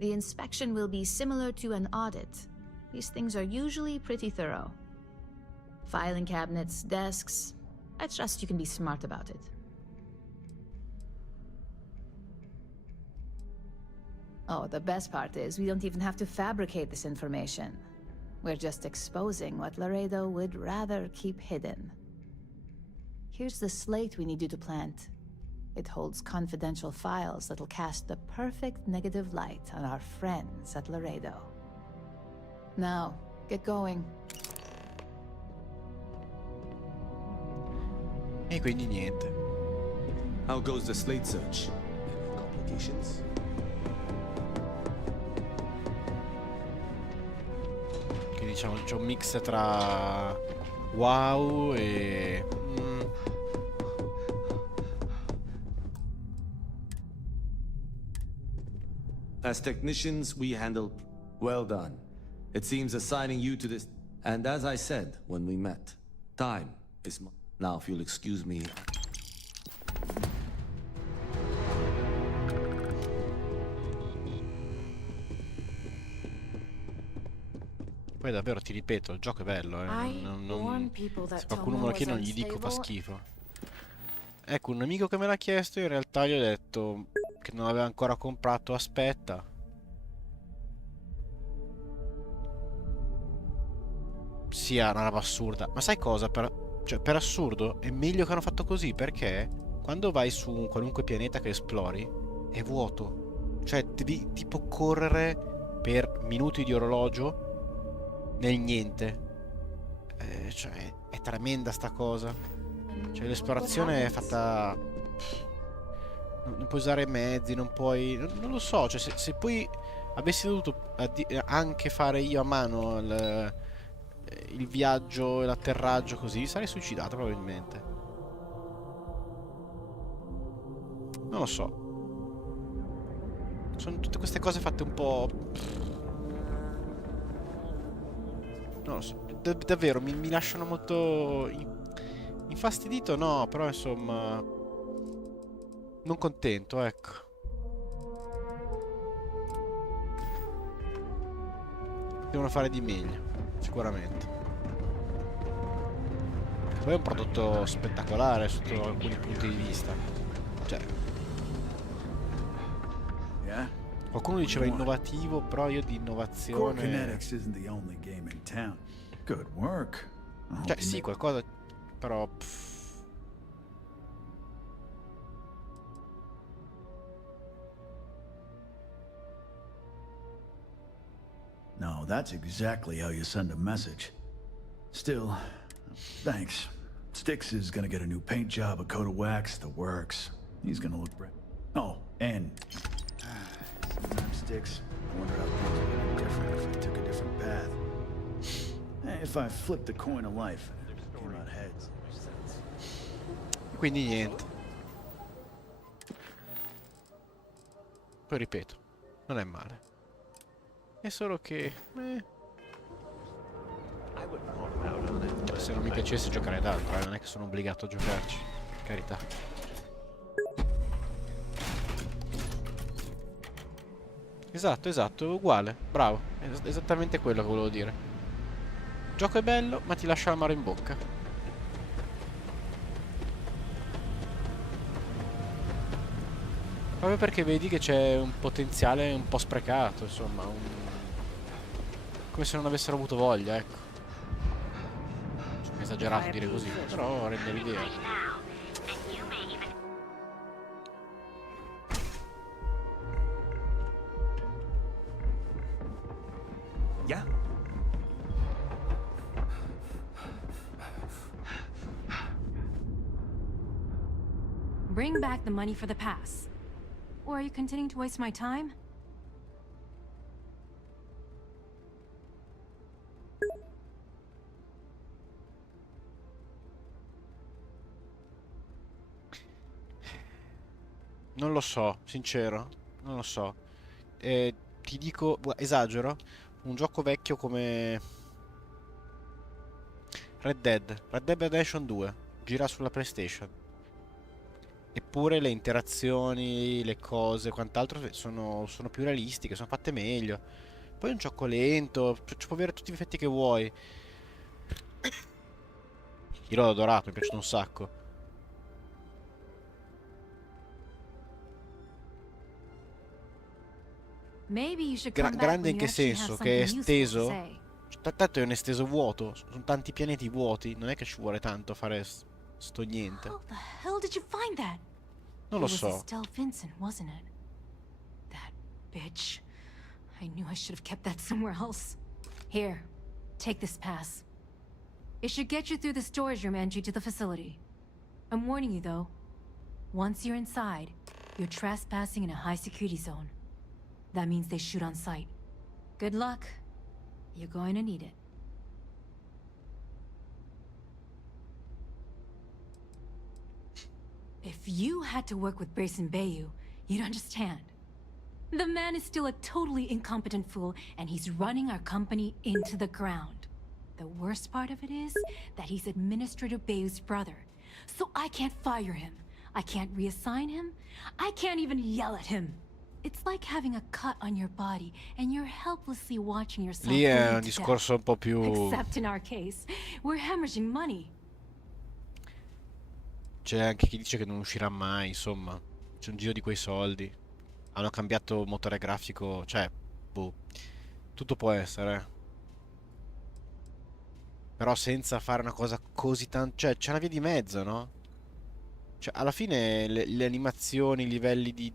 The inspection will be similar to an audit. These things are usually pretty thorough. Filing cabinets, desks. I trust you can be smart about it. Oh, the best part is we don't even have to fabricate this information. We're just exposing what Laredo would rather keep hidden. Here's the slate we need you to plant. It holds confidential files that'll cast the perfect negative light on our friends at Laredo. Now, get going. E quindi niente. How goes the slate search? Any complications? Che diciamo c'è un mix tra wow e As technicians, we handle... Well done. It seems assigning you to this... And as I said when we met, time is... Now, if you'll excuse me... Poi davvero ti ripeto, il gioco è bello, se qualcuno me lo chiede non gli dico fa schifo. Ecco, un amico che me l'ha chiesto, in realtà gli ho detto che non aveva ancora comprato, aspetta. Sia una roba assurda. Ma sai cosa? Per assurdo è meglio che hanno fatto così, perché quando vai su un qualunque pianeta che esplori è vuoto. Cioè devi tipo correre per minuti di orologio nel niente. Cioè è tremenda sta cosa. Cioè l'esplorazione è fatta... Non puoi usare mezzi, non puoi... Non lo so, cioè se poi avessi dovuto anche fare io a mano il viaggio e l'atterraggio così, sarei suicidato probabilmente. Non lo so. Sono tutte queste cose fatte un po'... Non lo so, davvero mi lasciano molto infastidito, no, però insomma non contento, ecco. Devono fare di meglio, sicuramente. Poi è un prodotto spettacolare sotto alcuni punti di vista. Cioè, qualcuno diceva innovativo, però io di innovazione... Kinetics isn't the only game in town. Good work. Cioè, sì, qualcosa, però... No, that's exactly how you send a message. Still, thanks. Styx is gonna get a new paint job, a coat of wax, the works. He's gonna look bright. Oh, and... sometimes Styx, I wonder how things would be different if I took a different path. If I flipped the coin of life, it came out heads. Quindi niente. Poi ripeto, non è male. È solo che... Cioè, se non mi piacesse giocare ad altro, non è che sono obbligato a giocarci. Per carità. Esatto, uguale, bravo. Esattamente quello che volevo dire. Il gioco è bello, ma ti lascia l'amaro in bocca. Proprio perché vedi che c'è un potenziale un po' sprecato, insomma, come se non avessero avuto voglia, ecco. È esagerato dire così, però rende l'idea. Yeah? Bring back the money for the pass. Or are you continuing to waste my time? Non lo so, sincero, non lo so. Ti dico, esagero, un gioco vecchio come Red Dead Redemption 2, gira sulla PlayStation. Eppure le interazioni, le cose, quant'altro sono più realistiche, sono fatte meglio. Poi è un gioco lento, può avere tutti gli effetti che vuoi. Io l'ho adorato, mi è piaciuto un sacco. Maybe you should come back Grande when in you che actually have senso? Che something è useful to esteso? say. Tanto è un esteso vuoto, sono tanti pianeti vuoti, non è che ci vuole tanto fare sto niente. How the hell did you find that? Non lo It was so. Estelle Vincent, wasn't it? That bitch. I knew I should have kept that somewhere else. Here, take this pass. It should get you through the storage room entry to the facility. I'm warning you though. Once you're inside, you're trespassing in a high security zone. That means they shoot on sight. Good luck. You're going to need it. If you had to work with Grayson Bayou, you'd understand. The man is still a totally incompetent fool, and he's running our company into the ground. The worst part of it is that he's Administrator Bayou's brother. So I can't fire him. I can't reassign him. I can't even yell at him. It's like having a cut on your body, and you're helplessly watching yourself Lì è bleed un to discorso un po' più... death. Except in our case, we're hemorrhaging money. C'è anche chi dice che non uscirà mai, insomma. C'è un giro di quei soldi. Hanno cambiato motore grafico, cioè, boh. Tutto può essere. Però senza fare una cosa così tanto... Cioè, c'è una via di mezzo, no? Cioè, alla fine le animazioni, i livelli di...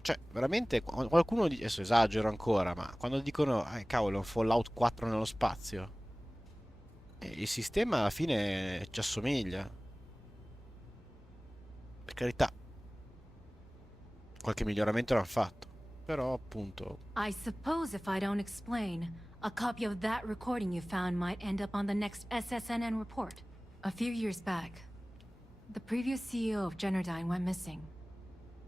Cioè, veramente, qualcuno dice... Adesso esagero ancora, ma quando dicono, cavolo, un Fallout 4 nello spazio. Il sistema alla fine ci assomiglia. Per carità. Qualche miglioramento l'hanno fatto. Però, appunto... I suppose if I don't explain, a copy of that recording you found might end up on the next SSNN report. A few years back, the previous CEO of Generdyne went missing.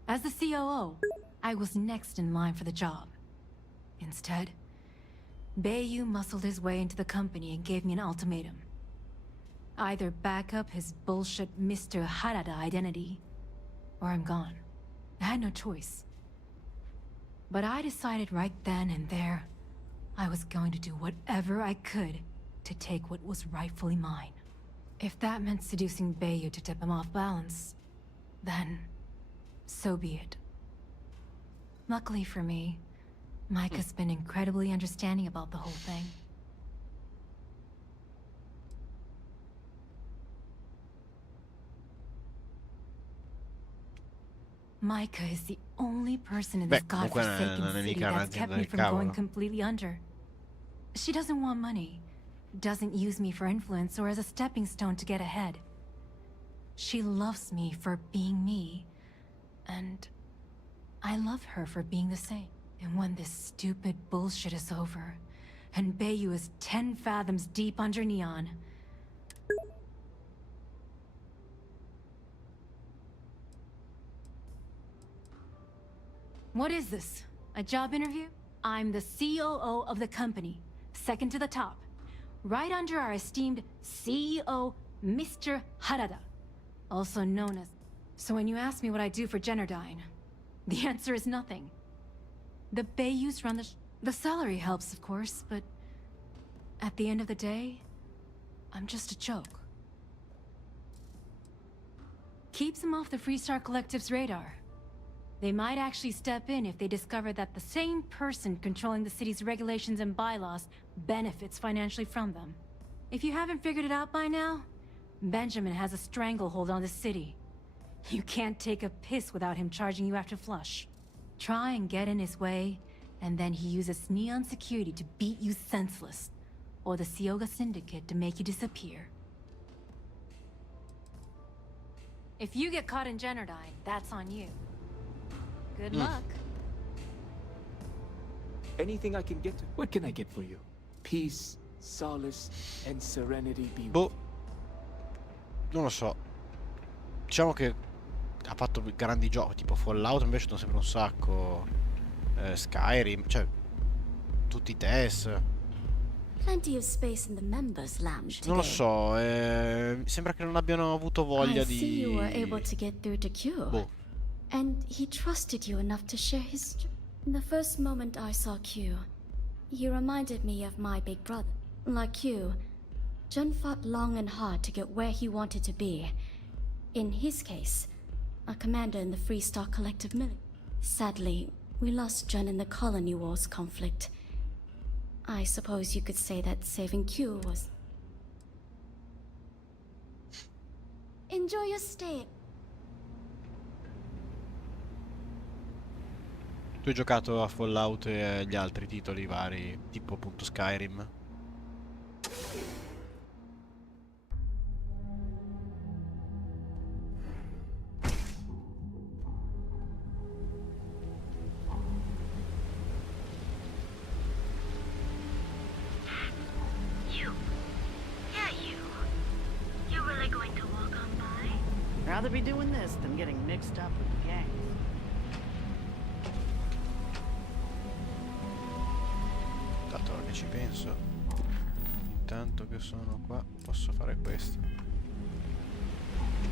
As the COO, I was next in line for the job. Instead, Bayou muscled his way into the company and gave me an ultimatum. Either back up his bullshit Mr. Harada identity, or I'm gone. I had no choice. But I decided right then and there, I was going to do whatever I could to take what was rightfully mine. If that meant seducing Bayou to tip him off balance, then so be it. Luckily for me, Mike has been incredibly understanding about the whole thing. Micah is the only person in this comunque godforsaken non è city mica that's kept un'azienda me del from going cavolo. completely under. She doesn't want money, doesn't use me for influence or as a stepping stone to get ahead. She loves me for being me, and I love her for being the same. And when this stupid bullshit is over, and Bayou is 10 fathoms deep under Neon, what is this? A job interview? I'm the COO of the company, second to the top, right under our esteemed CEO, Mr. Harada, also known as... So when you ask me what I do for Generdyne, The answer is nothing. The Bayous run the salary helps, of course, but at the end of the day, I'm just a joke. Keeps them off the Freestar Collective's radar. They might actually step in if they discover that the same person controlling the city's regulations and bylaws benefits financially from them. If you haven't figured it out by now, Benjamin has a stranglehold on the city. You can't take a piss without him charging you after flush. Try and get in his way, and then he uses Neon security to beat you senseless, or the Sioga Syndicate to make you disappear. If you get caught in Generdyne, that's on you. Good luck. Anything I can get to? What can I get for you? Peace, solace, and serenity be Boh. Non lo so. Diciamo che ha fatto grandi giochi, tipo Fallout invece sono sempre un sacco. Skyrim, cioè tutti i test. Plenty of space in the members lounge today. Non lo so, sembra che non abbiano avuto voglia I see you were able di... to get through to Q. Boh. And he trusted you enough to share his... The first moment I saw Q, he reminded me of my big brother. Like you, Jun fought long and hard to get where he wanted to be. In his case, a commander in the Freestar Collective military. Sadly, we lost Jun in the Colony Wars conflict. I suppose you could say that saving Q was... Enjoy your stay. Tu hai giocato a Fallout e agli altri titoli vari, tipo appunto Skyrim? Rather be doing this than getting mixed up with the gang. Tanto ora che ci penso, intanto che sono qua posso fare questo.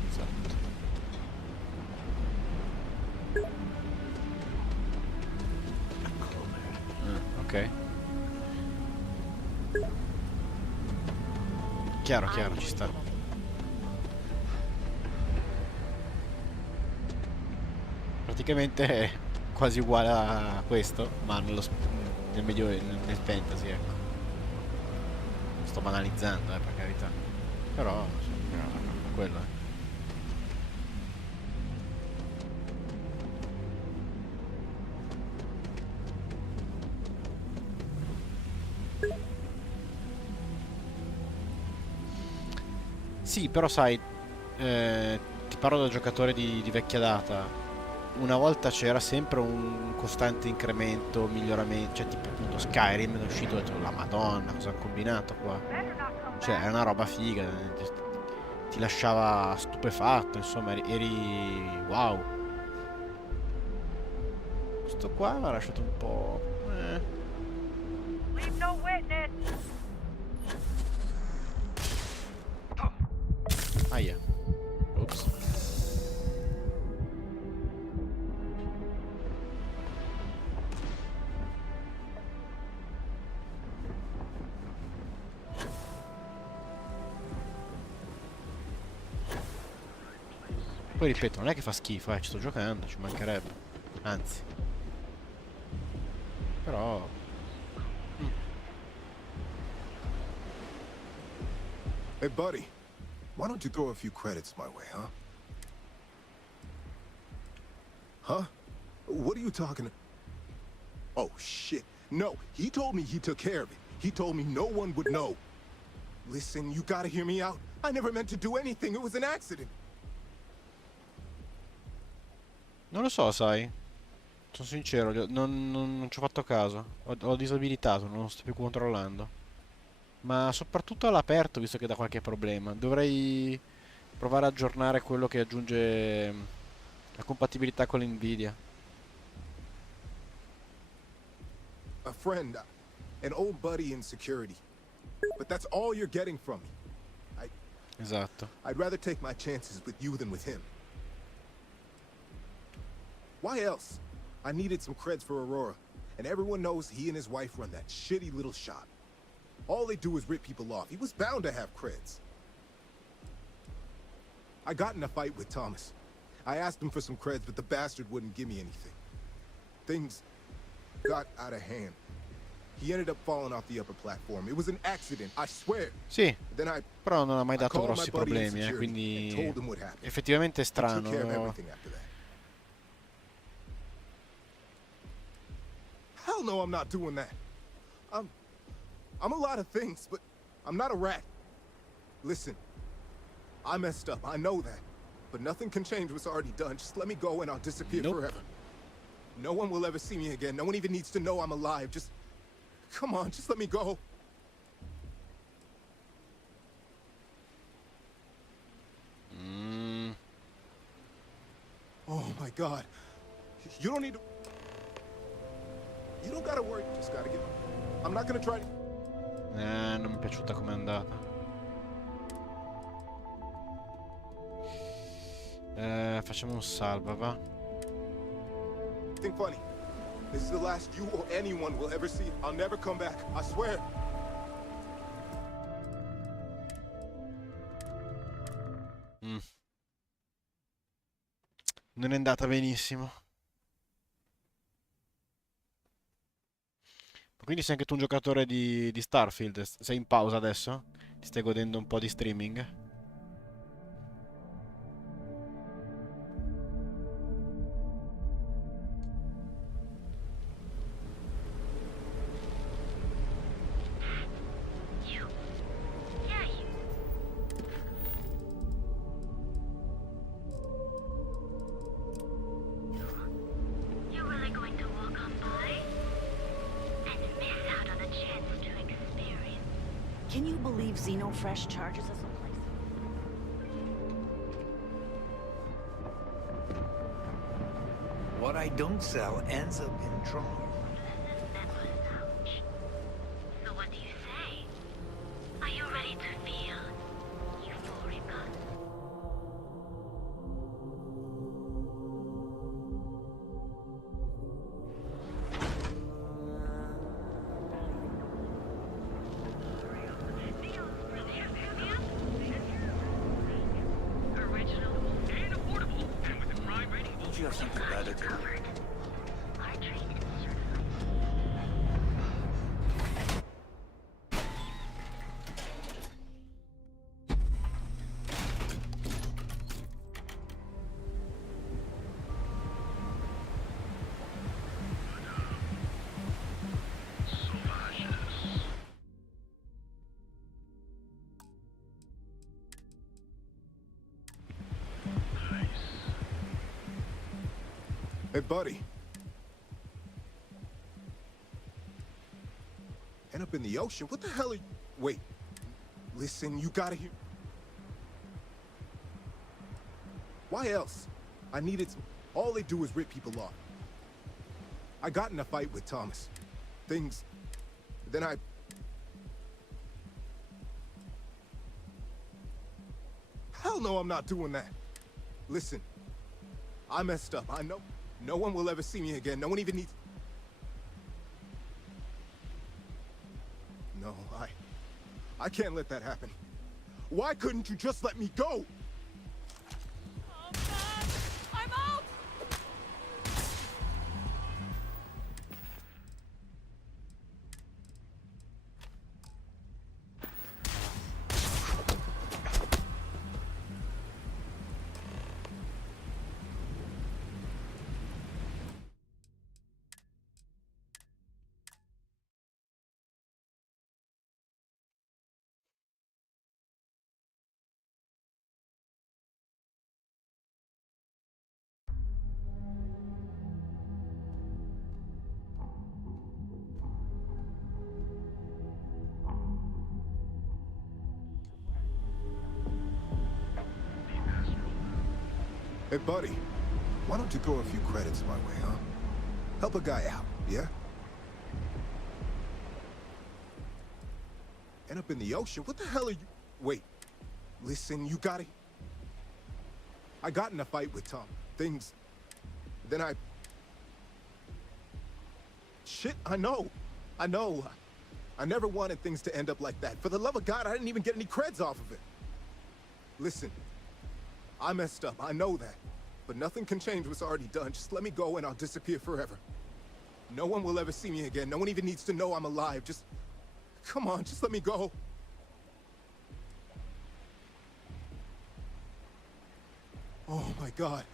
Esatto. Ok. Chiaro, chiaro, ci sta. Praticamente è quasi uguale a questo, ma nel medio nel fantasy, ecco. Sto banalizzando, per carità. Però quello è. Sì, però sai, ti parlo da giocatore di vecchia data. Una volta c'era sempre un costante incremento, miglioramento, cioè tipo appunto Skyrim è uscito e ho detto la Madonna, cosa hanno combinato qua? Cioè è una roba figa, ti lasciava stupefatto, insomma eri wow. Questo qua mi ha lasciato un po'... Aia. Ops. Poi ripeto, non è che fa schifo, ci sto giocando, ci mancherebbe. Anzi. Però... Hey, buddy. Why don't you throw a few credits my way, huh? Huh? What are you talking... Oh, shit. No, he told me he took care of it. He told me no one would know. Listen, you gotta hear me out. I never meant to do anything. It was an accident. Non lo so, sai. Sono sincero, non ci ho fatto caso. Ho disabilitato, non lo sto più controllando. Ma soprattutto all'aperto, visto che dà qualche problema. Dovrei provare ad aggiornare quello che aggiunge la compatibilità con l'Nvidia. A friend, an old buddy in security. But that's all you're getting from me. Esatto. I'd rather take my chances with you than with him. Why else? I needed some creds for Aurora, and everyone knows he and his wife run that shitty little shop. All they do is rip people off. He was bound to have creds. I got in a fight with Thomas. I asked him for some creds, but the bastard wouldn't give me anything. Things got out of hand. He ended up falling off the upper platform. It was an accident, I swear. Sì, Then I però non ha mai dato called my grossi buddy in problemi, security quindi and told him what happened. effettivamente è He took care of strano. everything after that. Hell no, I'm not doing that. I'm a lot of things, but I'm not a rat. Listen, I messed up, I know that. But nothing can change what's already done. Just let me go and I'll disappear forever. No one will ever see me again. No one even needs to know I'm alive. Just, come on, just let me go. Oh my God. You don't need to... You don't gotta worry, just gotta get... I'm not gonna try... Non mi è piaciuta com'è andata. Facciamo un salva, va. Think funny. This is the last you or anyone will ever see. I'll never come back, I swear. Non è andata benissimo. Quindi sei anche tu un giocatore di Starfield? Sei in pausa adesso? Ti stai godendo un po' di streaming? Can you believe Xenofresh charges us a place? What I don't sell ends up in trouble. So what do you say? Are you ready to feel euphoric? Don't you have something better to do? Hey, buddy. End up in the ocean? What the hell are you... Wait. Listen, you gotta hear... Why else? I needed some... All they do is rip people off. I got in a fight with Thomas. Things... Then I... Hell no, I'm not doing that. Listen. I messed up, I know. No one will ever see me again. No one even needs... No, I can't let that happen. Why couldn't you just let me go? I'm out! Hey, buddy. Why don't you throw a few credits my way, huh? Help a guy out, yeah? End up in the ocean? What the hell are you... Wait. Listen, you gotta... I got in a fight with Tom. Things... Then I... Shit, I know. I know. I never wanted things to end up like that. For the love of God, I didn't even get any creds off of it. Listen, I messed up. I know that. But nothing can change what's already done. Just let me go and I'll disappear forever. No one will ever see me again. No one even needs to know I'm alive. Just... come on, just let me go. Oh my God.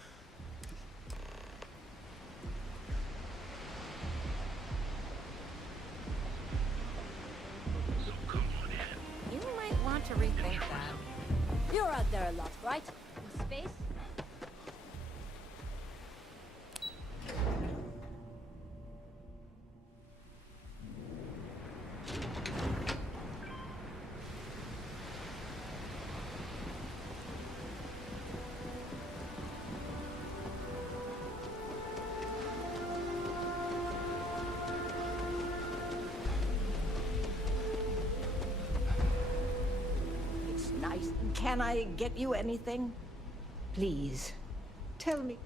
You might want to rethink that. You're out there a lot, right? In space? It's nice. Can I get you anything? Please, tell me.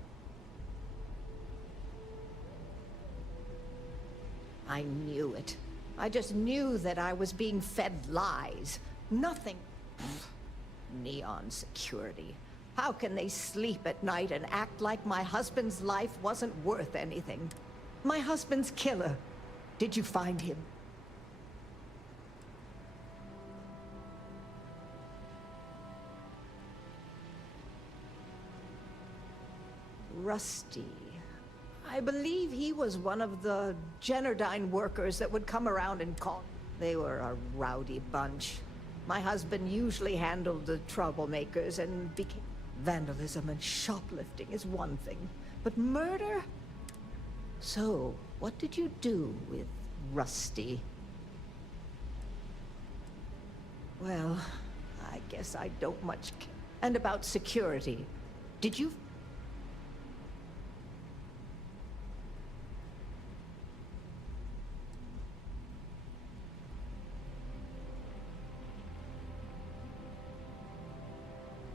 I knew it. I just knew that I was being fed lies. Nothing. Neon security. How can they sleep at night and act like my husband's life wasn't worth anything? My husband's killer. Did you find him? Rusty. I believe he was one of the Generdyne workers that would come around and call. They were a rowdy bunch. My husband usually handled the troublemakers and became... Vandalism and shoplifting is one thing, but murder? So, what did you do with Rusty? Well, I guess I don't much care. And about security. Did you...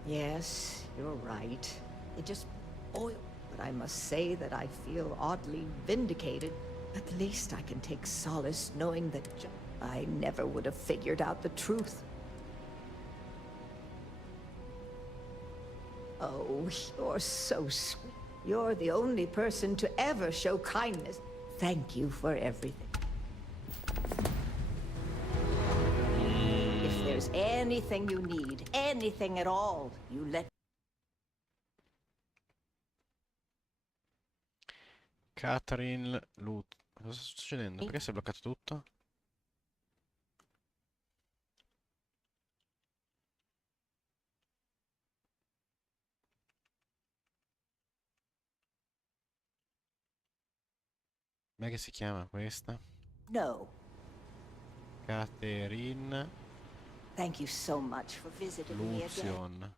Yes, you're right. It just boiled. But I must say that I feel oddly vindicated. At least I can take solace knowing that I never would have figured out the truth. Oh, you're so sweet. You're the only person to ever show kindness. Thank you for everything. If there's anything you need, anything at all, you let... Catherine Lut. Cosa sta succedendo? Perché si è bloccato tutto? Com'è che si chiama questa? No. Catherine Thank you so much for visiting me again. Luzion.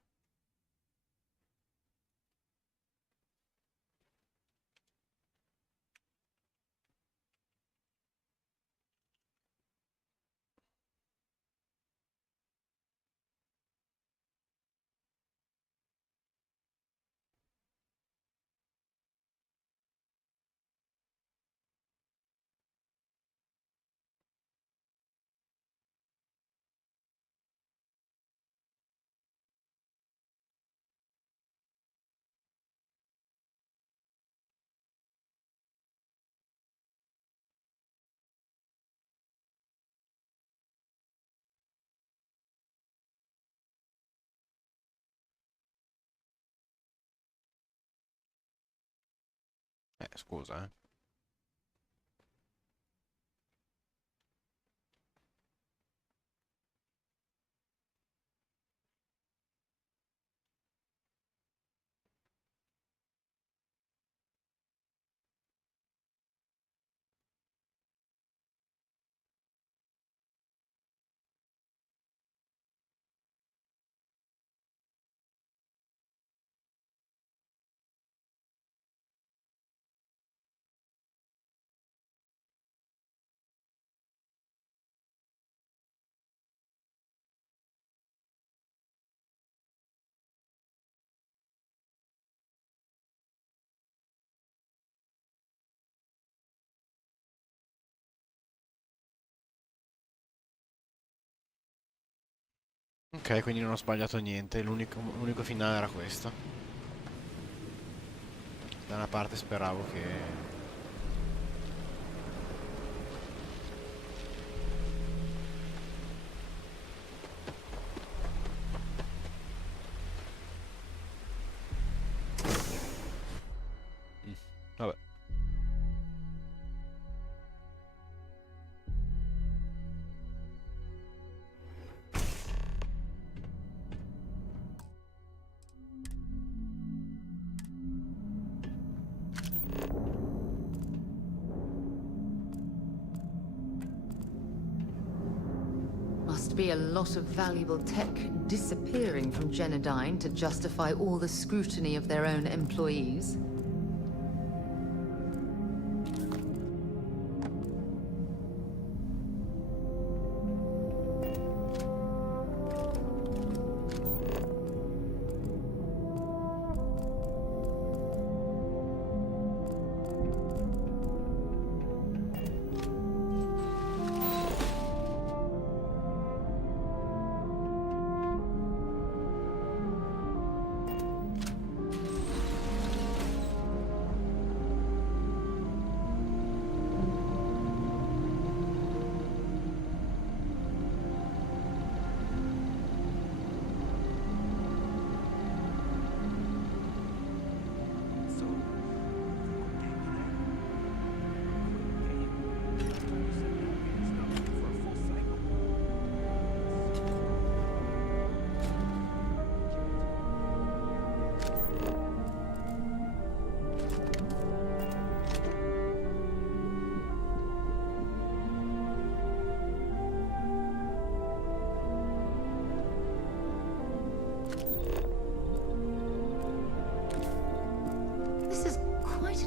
Scusa, eh. Ok, quindi non ho sbagliato niente, l'unico finale era questo. Da una parte speravo che... Vabbè. Must be a lot of valuable tech disappearing from Genodyne to justify all the scrutiny of their own employees.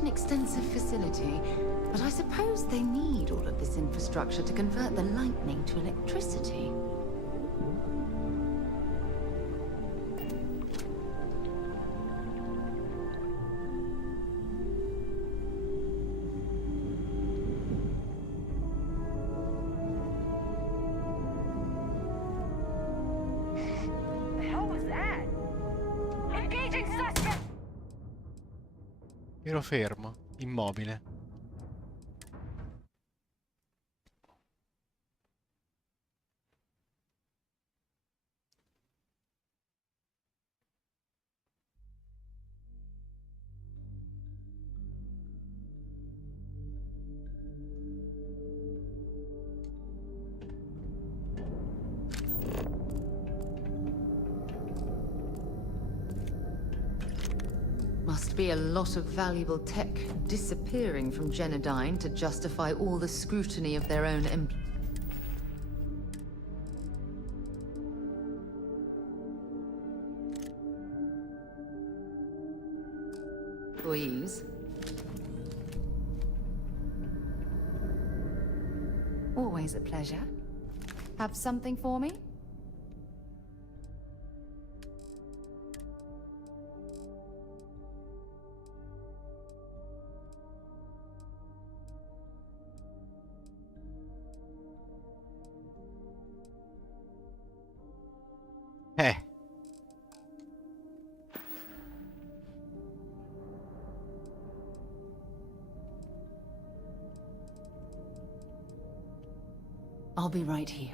An extensive facility, but I suppose they need all of this infrastructure to convert the lightning to electricity. The hell was that? Engaging suspect! Ero fermo, immobile. Must be a lot of valuable tech disappearing from Genodyne to justify all the scrutiny of their own employees. Always a pleasure. Have something for me? I'll be right here.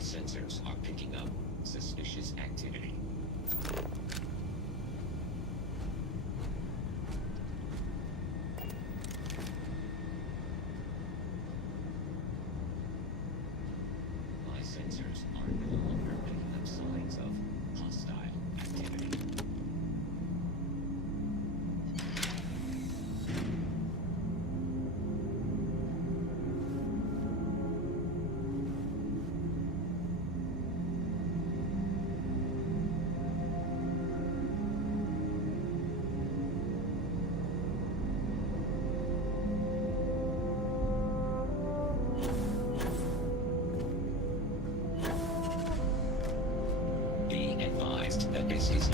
sensors are picking up suspicious activity. My sensors are no longer picking up signs of hostile activity. Be advised that this is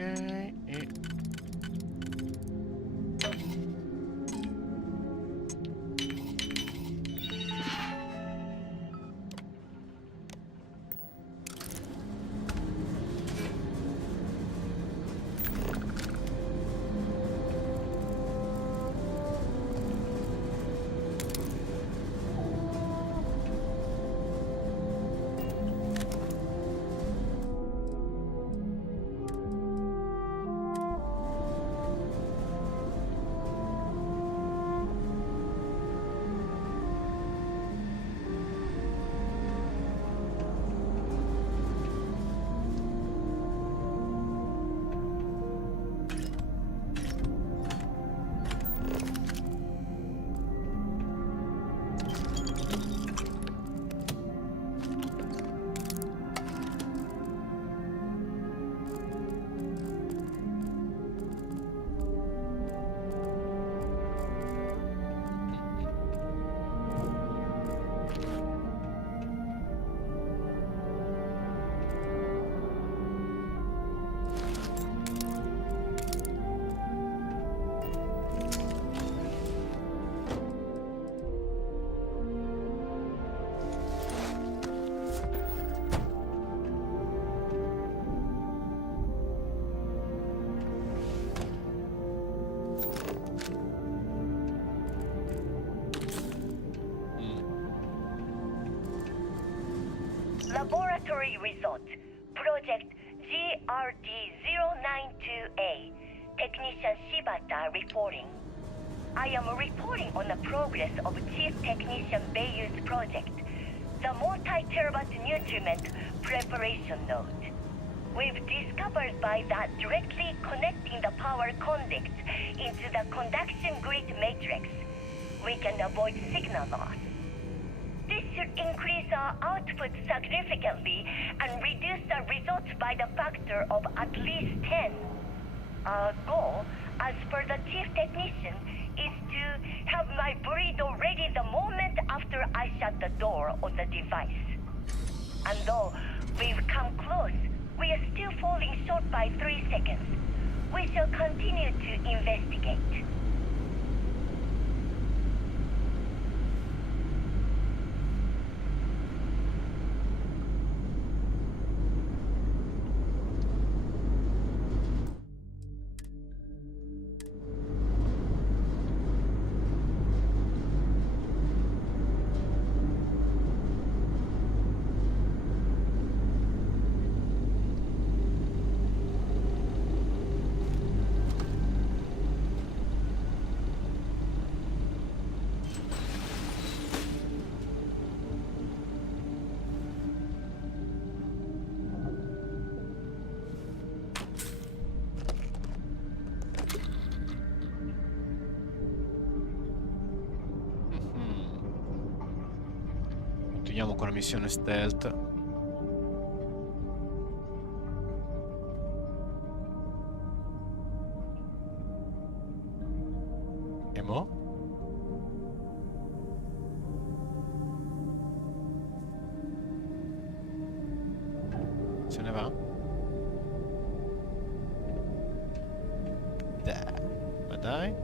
e... Laboratory result. Project GRD-092A. Technician Shibata reporting. I am reporting on the progress of Chief Technician Beiyu's project, the multi-terabyte nutriment preparation node. We've discovered by that directly connecting the power conducts into the conduction grid matrix, we can avoid signal loss. This should increase our output significantly and reduce the results by the factor of at least 10. Our goal, as per the chief technician, is to have my burrito ready the moment after I shut the door on the device. And though we've come close, we are still falling short by 3 seconds. We shall continue to investigate. Continuiamo con la missione stealth. E mo? Se ne va? Dai. Ma dai.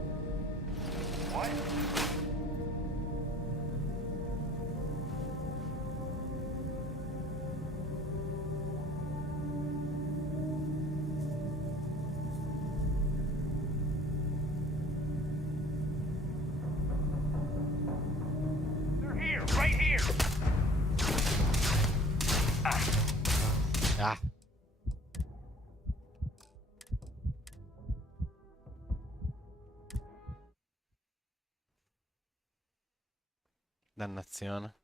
Right here! Ah. Dannazione.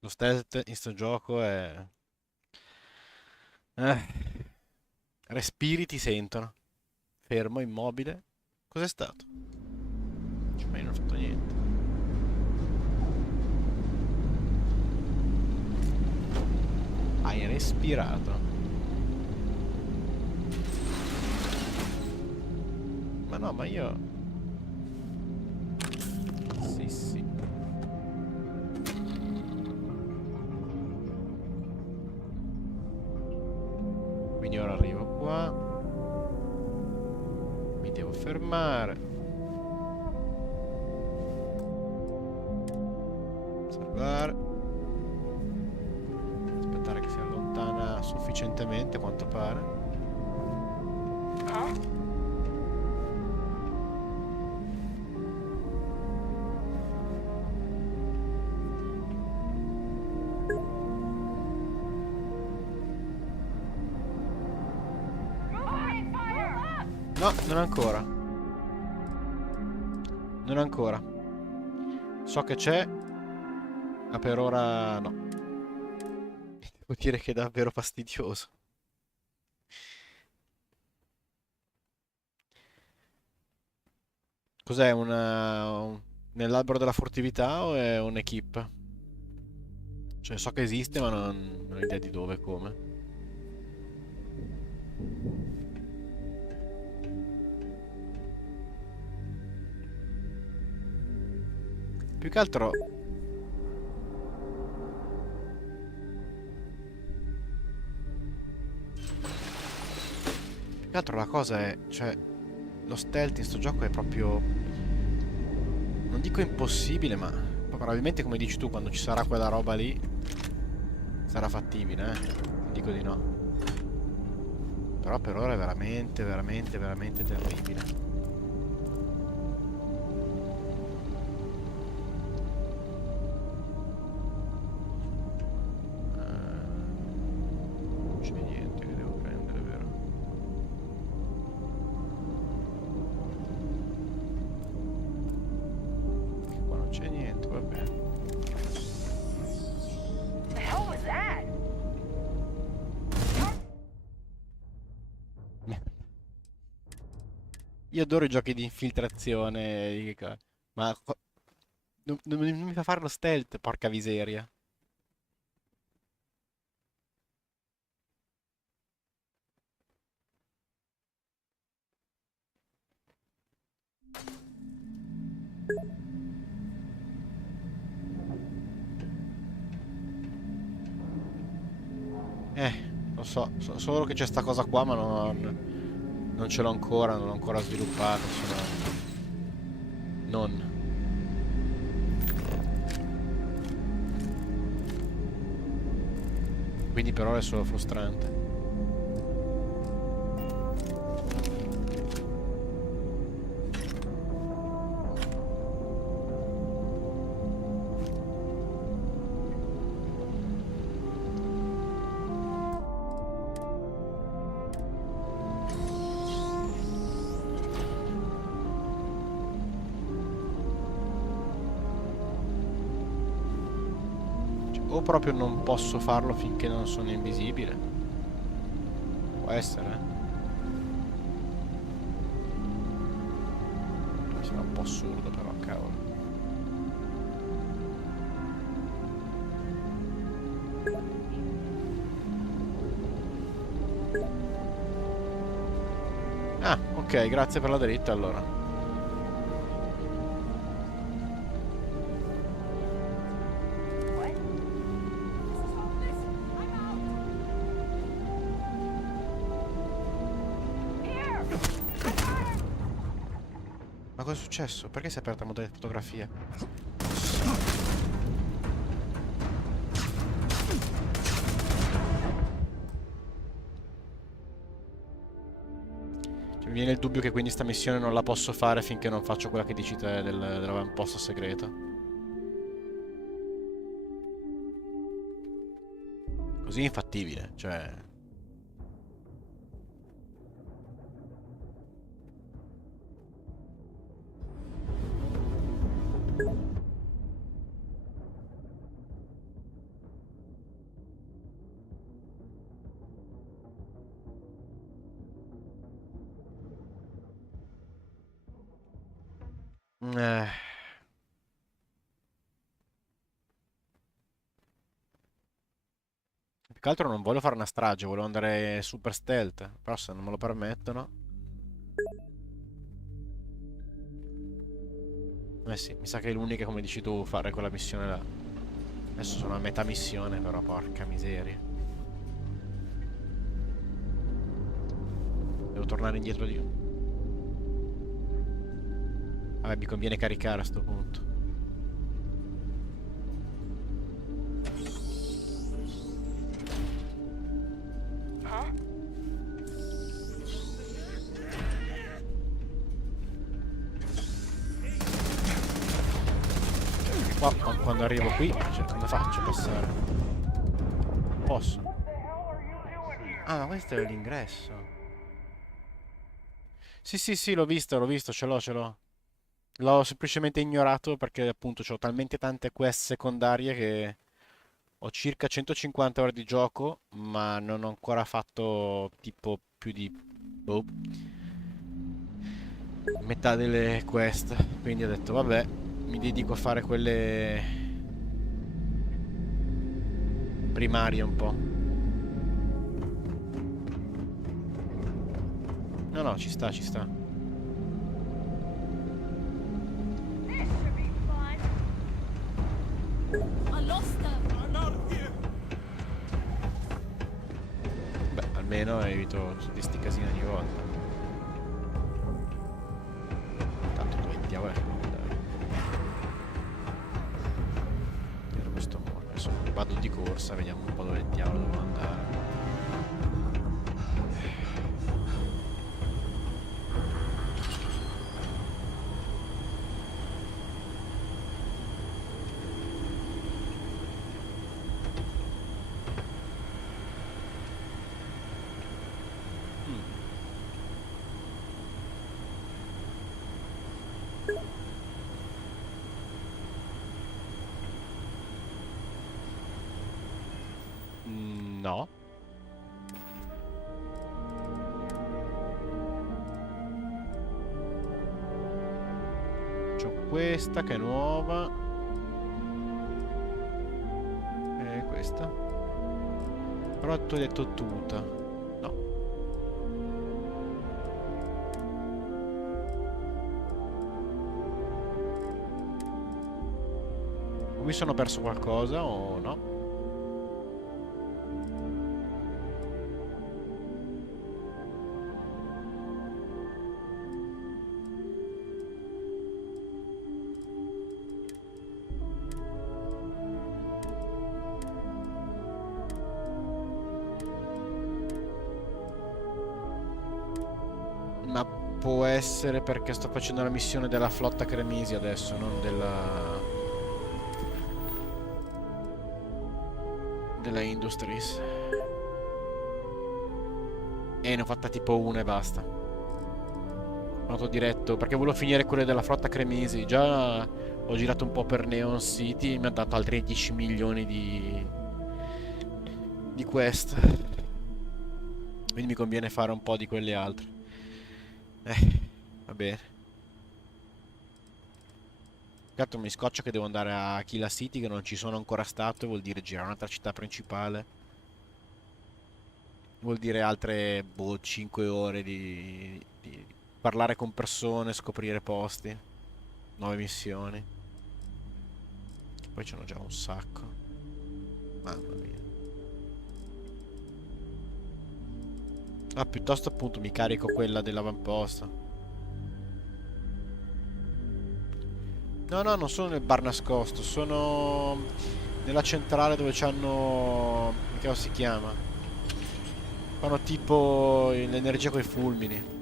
Lo stealth in sto gioco è... Respiri ti sentono. Fermo, immobile. Cos'è stato? Cioè, ma io non ho fatto niente. Hai respirato. Ma no, ma io... Sì, sì. Quindi ora arrivo qua. fermare. Salvare. Aspettare che si allontana sufficientemente, a quanto pare. No, non ancora. Non ancora. So che c'è, ma per ora no. Devo dire che è davvero fastidioso. Cos'è nell'albero della furtività o è un'equipe? Cioè so che esiste ma non ho idea di dove e come. Più che altro... Più che altro la cosa è... Cioè, lo stealth in sto gioco è proprio... Non dico impossibile, ma... Probabilmente come dici tu, quando ci sarà quella roba lì... Sarà fattibile, Non dico di no. Però per ora è veramente, veramente, veramente terribile. Non c'è niente che devo prendere, vero? Qua non c'è niente, va bene. The hell was that? Io adoro i giochi di infiltrazione, ma non mi fa fare lo stealth, porca miseria. Lo so, solo che c'è sta cosa qua, ma non ce l'ho ancora, non l'ho ancora sviluppata, non. Quindi per ora è solo frustrante. O proprio non posso farlo finché non sono invisibile. Può essere, Mi sembra un po' assurdo però, cavolo. Ah, ok, grazie per la dritta allora. Ma cosa è successo? Perché si è aperta la modalità fotografia? Cioè, mi viene il dubbio che quindi sta missione non la posso fare finché non faccio quella che dici te dell'avamposto segreto. Così è infattibile, cioè... Eh. Più che altro non voglio fare una strage, volevo andare super stealth. Però se non me lo permettono... Eh sì, mi sa che è l'unica, come dici tu, fare quella missione là. Adesso sono a metà missione, però porca miseria. Devo tornare indietro di... Vabbè, mi conviene caricare a sto punto. Qua, quando arrivo qui, cioè, come faccio a passare? Posso? Ah, ma questo è l'ingresso. Sì, sì, sì, l'ho visto, ce l'ho, ce l'ho. L'ho semplicemente ignorato perché appunto ho talmente tante quest secondarie che ho circa 150 ore di gioco, ma non ho ancora fatto tipo più di boh, metà delle quest. Quindi ho detto, vabbè, mi dedico a fare quelle primarie un po'. No, no, ci sta, ci sta. I lost them. I'm out of here. Beh, almeno evito tutti sti casini ogni volta. Tanto dove diavolo è che devo andare? Era questo modo. Adesso vado di corsa, vediamo un po' dove diavolo devo andare. No. C'ho questa che è nuova. E questa. Però tu hai detto tuta. No. O mi sono perso qualcosa o no? Ma può essere perché sto facendo la missione della flotta Cremisi adesso, non della Industries. E ne ho fatta tipo una e basta. Sono andato diretto perché volevo finire quelle della flotta Cremisi. Già ho girato un po' per Neon City, mi ha dato altri 10 milioni di quest. Quindi mi conviene fare un po' di quelle altre. Va bene. Certo mi scoccio che devo andare a Killa City che non ci sono ancora stato e vuol dire girare un'altra città principale. Vuol dire altre, boh, 5 ore di parlare con persone, scoprire posti, nuove missioni. Poi ce n'ho già un sacco. Mamma mia. Ah, piuttosto appunto mi carico quella dell'avamposto. No, no, non sono nel bar nascosto, sono nella centrale dove c'hanno... Che cosa si chiama? Fanno tipo l'energia coi fulmini.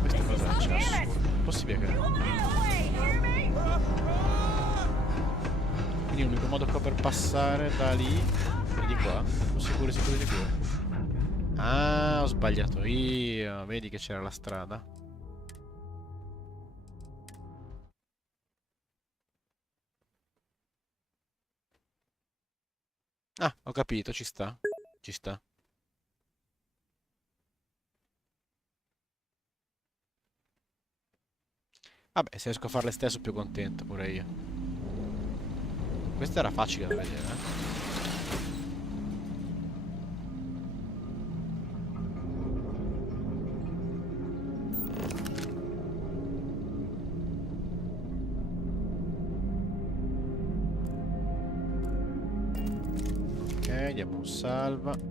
Questa cosa c'è assurdo. Possibile che... Quindi l'unico modo che ho per passare da lì è di qua. Sono sicuro, sicuro, sicuro. Ah, ho sbagliato io. Vedi che c'era la strada. Ah, ho capito, ci sta. Ci sta. Vabbè, se riesco a farle stesso più contento pure io. Questa era facile da vedere, eh. Ok, diamo un salva.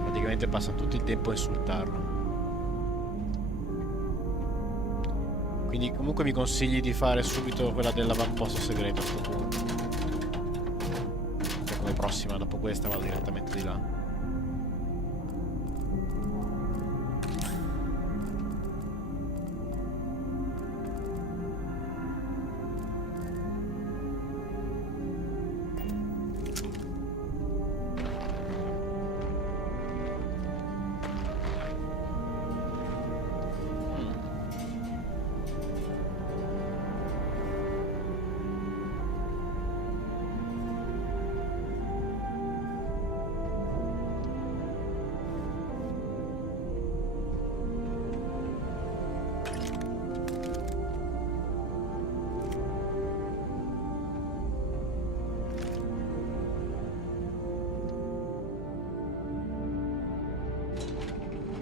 Praticamente passano tutto il tempo a insultarlo. Quindi comunque mi consigli di fare subito quella dell'avamposto segreto a sto punto. Cioè come prossima, dopo questa vado direttamente di là.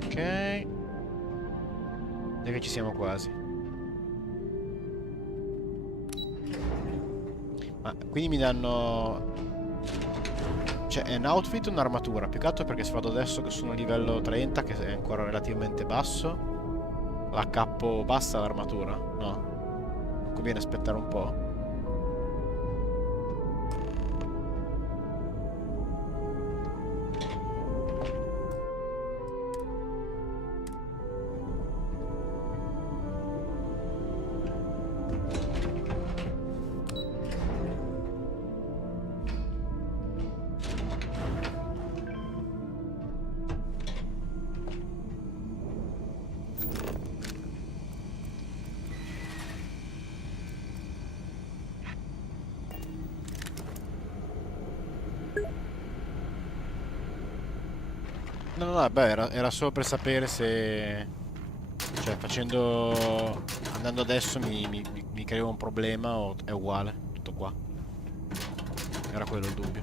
Ok. Dai che ci siamo quasi. Ma quindi mi danno... Cioè è un outfit o un'armatura? Più che altro perché se vado adesso che sono a livello 30, che è ancora relativamente basso, la cappo bassa l'armatura? No. Non conviene aspettare un po'? No, no, no, beh, era solo per sapere se... Cioè, facendo... Andando adesso mi creo un problema o è uguale, tutto qua. Era quello il dubbio.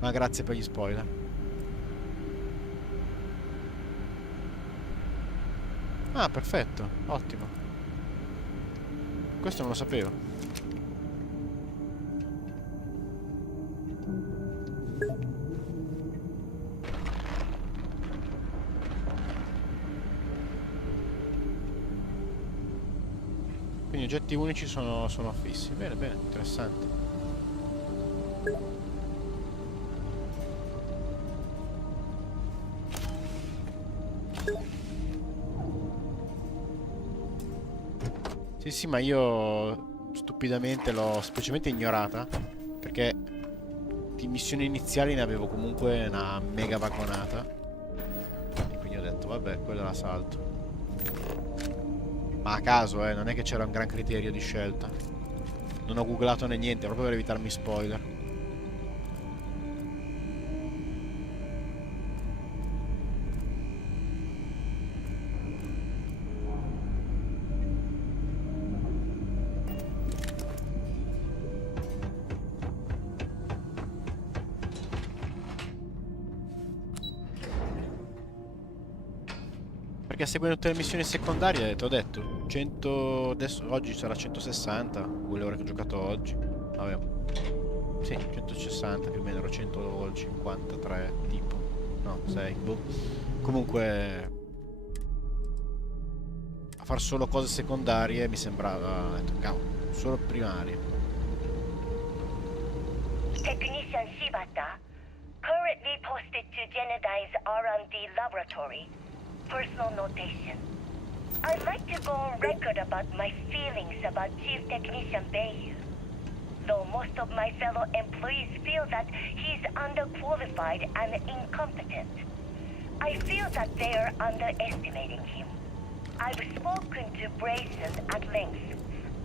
Ma grazie per gli spoiler. Ah, perfetto, ottimo. Questo non lo sapevo. Quindi oggetti unici sono affissi. Bene, bene, interessante. Sì, sì, ma io stupidamente l'ho semplicemente ignorata. Perché di missioni iniziali ne avevo comunque una mega vagonata. E quindi ho detto, vabbè, quella la salto. Ma a caso, non è che c'era un gran criterio di scelta. Non ho googlato né niente, proprio per evitarmi spoiler. Perché seguendo tutte le missioni secondarie, ti ho detto, 100... adesso oggi sarà 160, quelle ore che ho giocato oggi. Vabbè. Sì, 160 più o meno, ero 153 tipo. No, 6, boh. Comunque a far solo cose secondarie mi sembrava, ho detto, cavolo, solo primarie. Technician Shibata, currently posted to Genedyne's R&D laboratory. Personal notation. I'd like to go on record about my feelings about Chief Technician Bayou. Though most of my fellow employees feel that he's underqualified and incompetent, I feel that they are underestimating him. I've spoken to Brayson at length,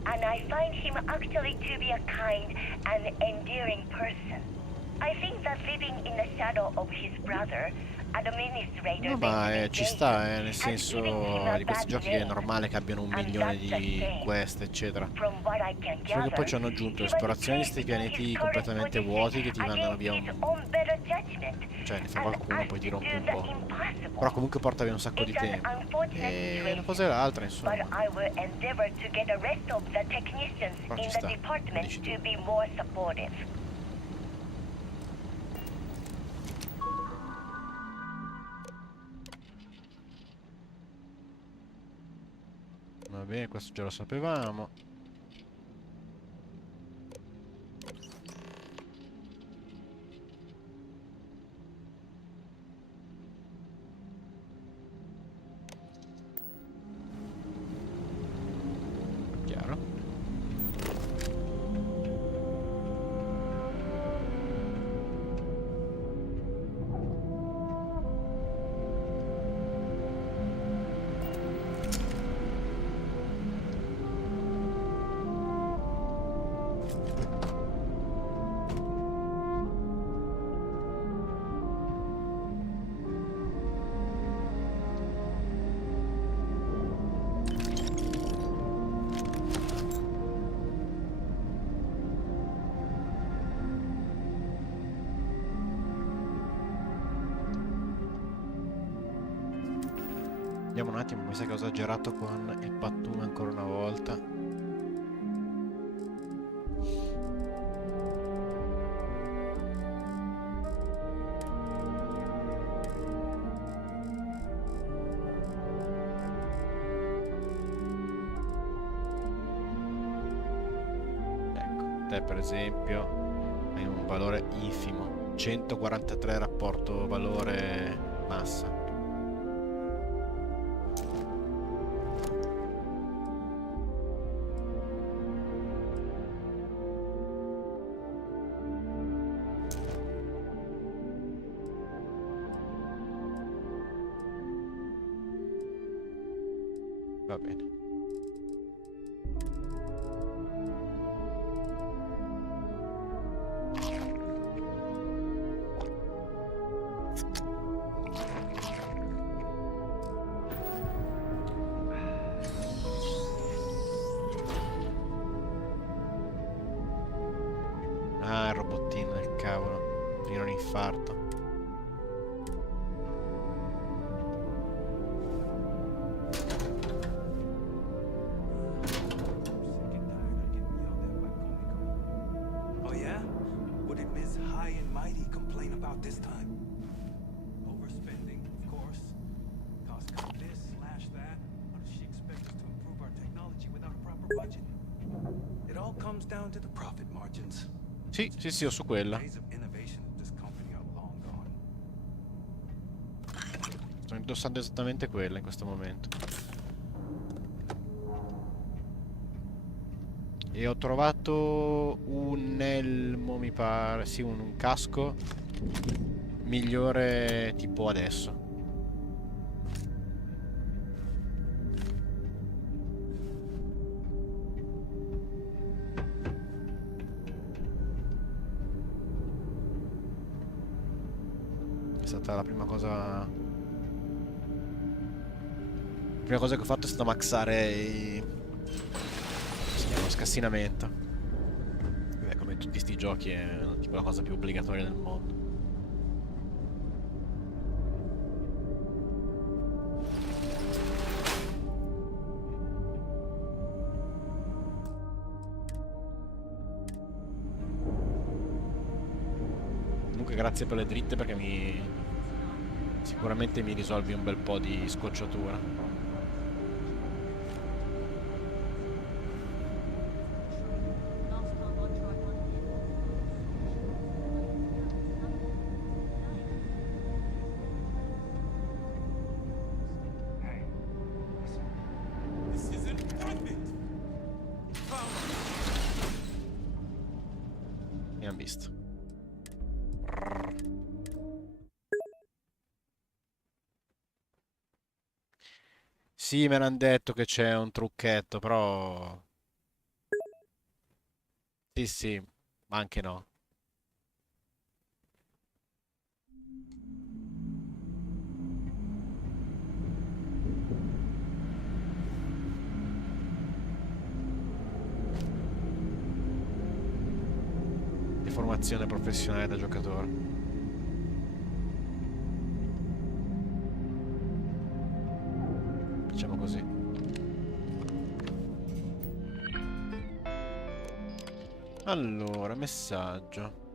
and I find him actually to be a kind and endearing person. I think that living in the shadow of his brother, No, ma ci sta, nel senso di questi giochi che è normale che abbiano 1 milione di quest, eccetera. Solo che poi ci hanno aggiunto esplorazione di questi pianeti completamente vuoti che ti mandano via un... Cioè, ne fa qualcuno, poi ti rompe un po'. Però comunque porta via un sacco di tempo. E una cosa e l'altra, insomma. Però ci sta, come dici tu. Va bene, questo già lo sapevamo. Chiaro. Vediamo un attimo, mi sa che ho esagerato con il pattume ancora una volta. Ecco, te per esempio hai un valore infimo, 143 rapporto valore massa. Va bene. Ah, il robottino del cavolo. Io non infarto. Oh yeah? What did Ms. High and Mighty complain about this time? Overspending, of course. Cost cut this, slash that. How does she expect us to improve our technology without a proper budget? It all comes down to the profit margins. Sì, sì, sì, ho su quella. Sto indossando esattamente quella in questo momento. E ho trovato un elmo, mi pare, sì, un casco migliore tipo adesso. È stata la prima cosa. La prima cosa che ho fatto è stata maxare lo scassinamento. Beh, come tutti sti giochi è tipo la cosa più obbligatoria del mondo. Comunque grazie per le dritte perché sicuramente mi risolvi un bel po' di scocciatura. visto. Sì, me l'hanno detto che c'è un trucchetto, però... Sì, sì, ma anche no. Di formazione professionale da giocatore. Facciamo così. Allora, messaggio.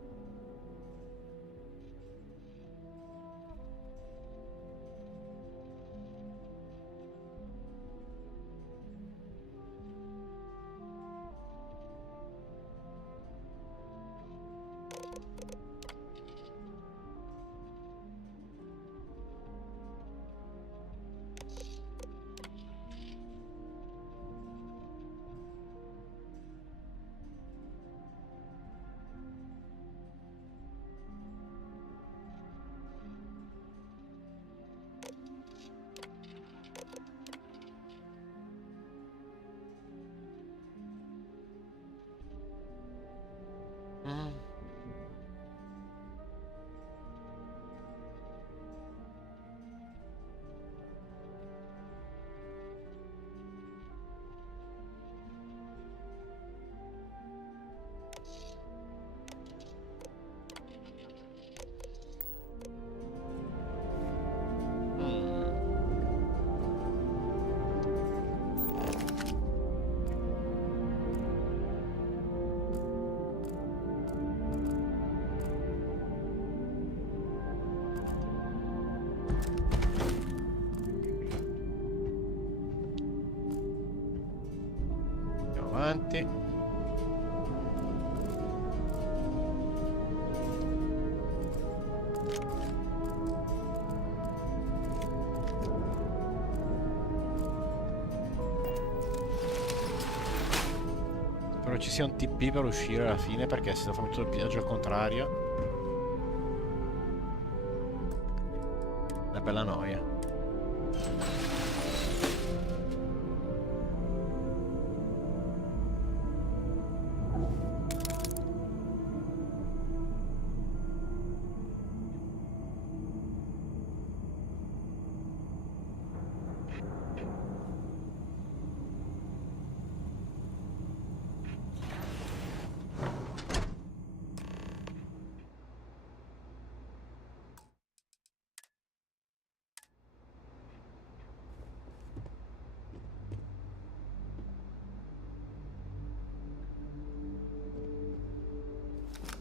Andiamo avanti. Spero ci sia un TP per uscire alla fine, perché se devo fare tutto il viaggio al contrario... Una bella noia.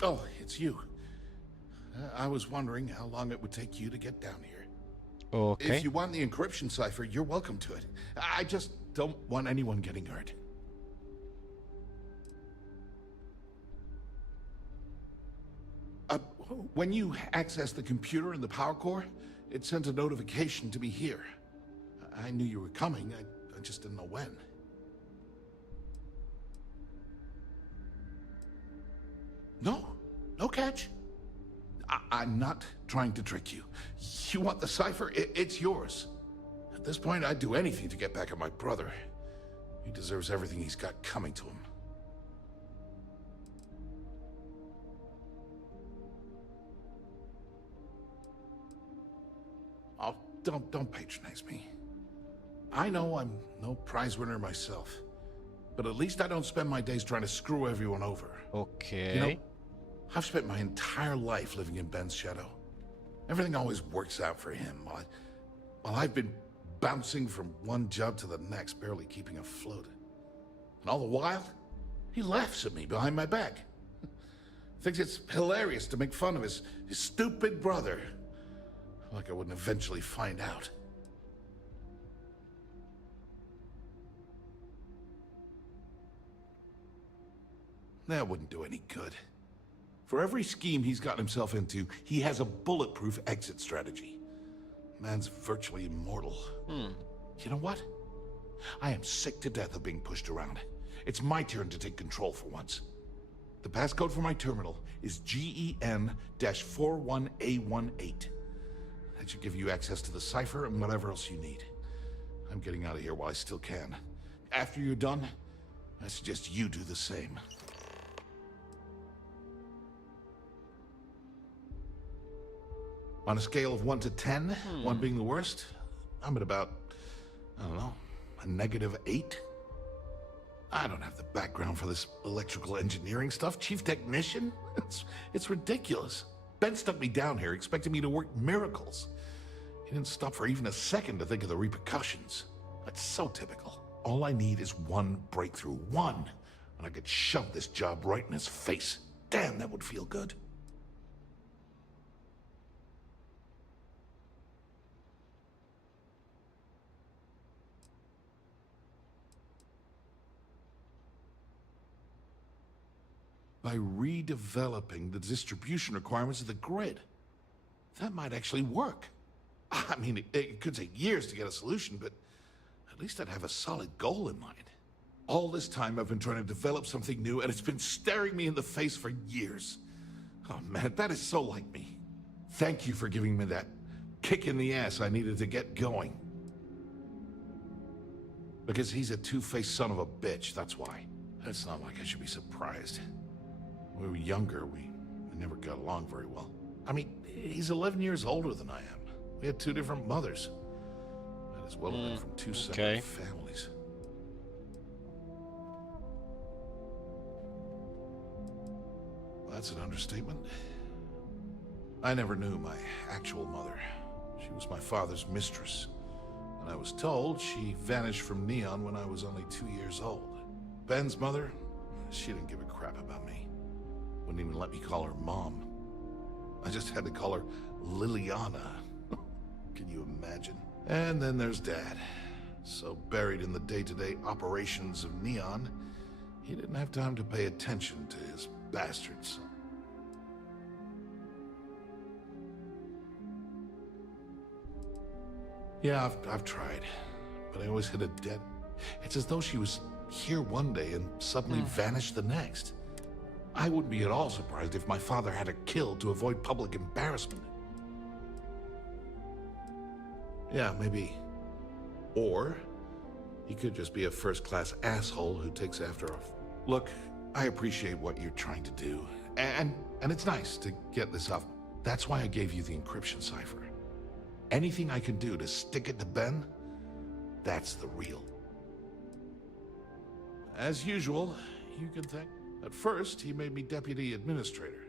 Oh, it's you. I was wondering how long it would take you to get down here. Okay. If you want the encryption cipher, you're welcome to it. I just don't want anyone getting hurt. When you access the computer in the power core, it sends a notification to me here. I knew you were coming, I just didn't know when. No catch. I'm not trying to trick you. You want the cipher? It's yours. At this point, I'd do anything to get back at my brother. He deserves everything he's got coming to him. Oh, don't patronize me. I know I'm no prize winner myself, but at least I don't spend my days trying to screw everyone over. Okay. You know, I've spent my entire life living in Ben's shadow. Everything always works out for him, while I've been bouncing from one job to the next, barely keeping afloat. And all the while, he laughs at me behind my back. Thinks it's hilarious to make fun of his stupid brother. Like I wouldn't eventually find out. That wouldn't do any good. For every scheme he's gotten himself into, he has a bulletproof exit strategy. Man's virtually immortal. You know what? I am sick to death of being pushed around. It's my turn to take control for once. The passcode for my terminal is GEN-41A18. That should give you access to the cipher and whatever else you need. I'm getting out of here while I still can. After you're done, I suggest you do the same. On a scale of 1 to 10, 1 being the worst, I'm at about, I don't know, a -8. I don't have the background for this electrical engineering stuff. Chief technician? It's ridiculous. Ben stuck me down here expecting me to work miracles. He didn't stop for even a second to think of the repercussions. That's so typical. All I need is one breakthrough. One. And I could shove this job right in his face. Damn, that would feel good. By redeveloping the distribution requirements of the grid. That might actually work. I mean, it could take years to get a solution, but at least I'd have a solid goal in mind. All this time I've been trying to develop something new, and it's been staring me in the face for years. Oh man, that is so like me. Thank you for giving me that kick in the ass I needed to get going. Because he's a two-faced son of a bitch, that's why. It's not like I should be surprised. When we were younger, we never got along very well. I mean, he's 11 years older than I am. We had 2 different mothers. Might as well have been from 2 separate families. Well, that's an understatement. I never knew my actual mother. She was my father's mistress. And I was told she vanished from Neon when I was only 2 years old. Ben's mother, she didn't give a crap about me. Wouldn't even let me call her Mom. I just had to call her Liliana. Can you imagine? And then there's Dad. So buried in the day-to-day operations of Neon, he didn't have time to pay attention to his bastards. Yeah, I've tried, but I always hit a dead... It's as though she was here one day and suddenly vanished the next. I wouldn't be at all surprised if my father had her killed to avoid public embarrassment. Yeah, maybe. Or he could just be a first-class asshole who takes after us. Look, I appreciate what you're trying to do, and it's nice to get this up. That's why I gave you the encryption cipher. Anything I can do to stick it to Ben, that's the real. As usual, you can thank... At first, he made me deputy administrator.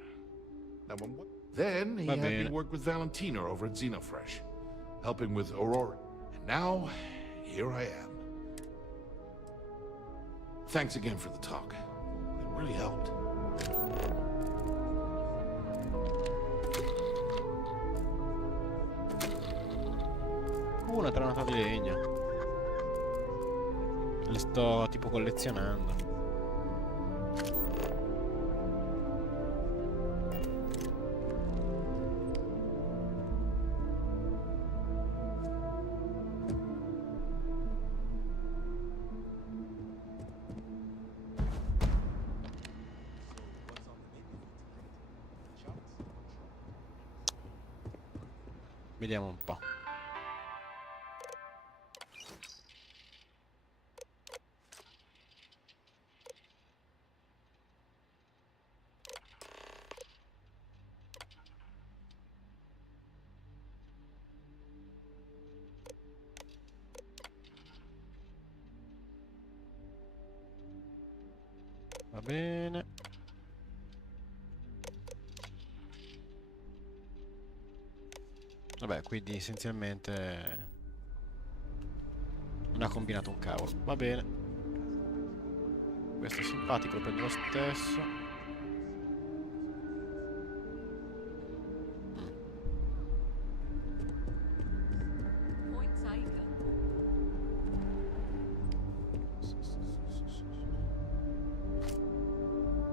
Then he had me work with Valentina over at Xenofresh, helping with Aurora. And now, here I am. Thanks again for the talk. It really helped. Una granata di legna. Le sto tipo collezionando. Vediamo un po'. Va bene. Vabbè, quindi essenzialmente non ha combinato un cavolo. Va bene. Questo è simpatico, lo prendo lo stesso.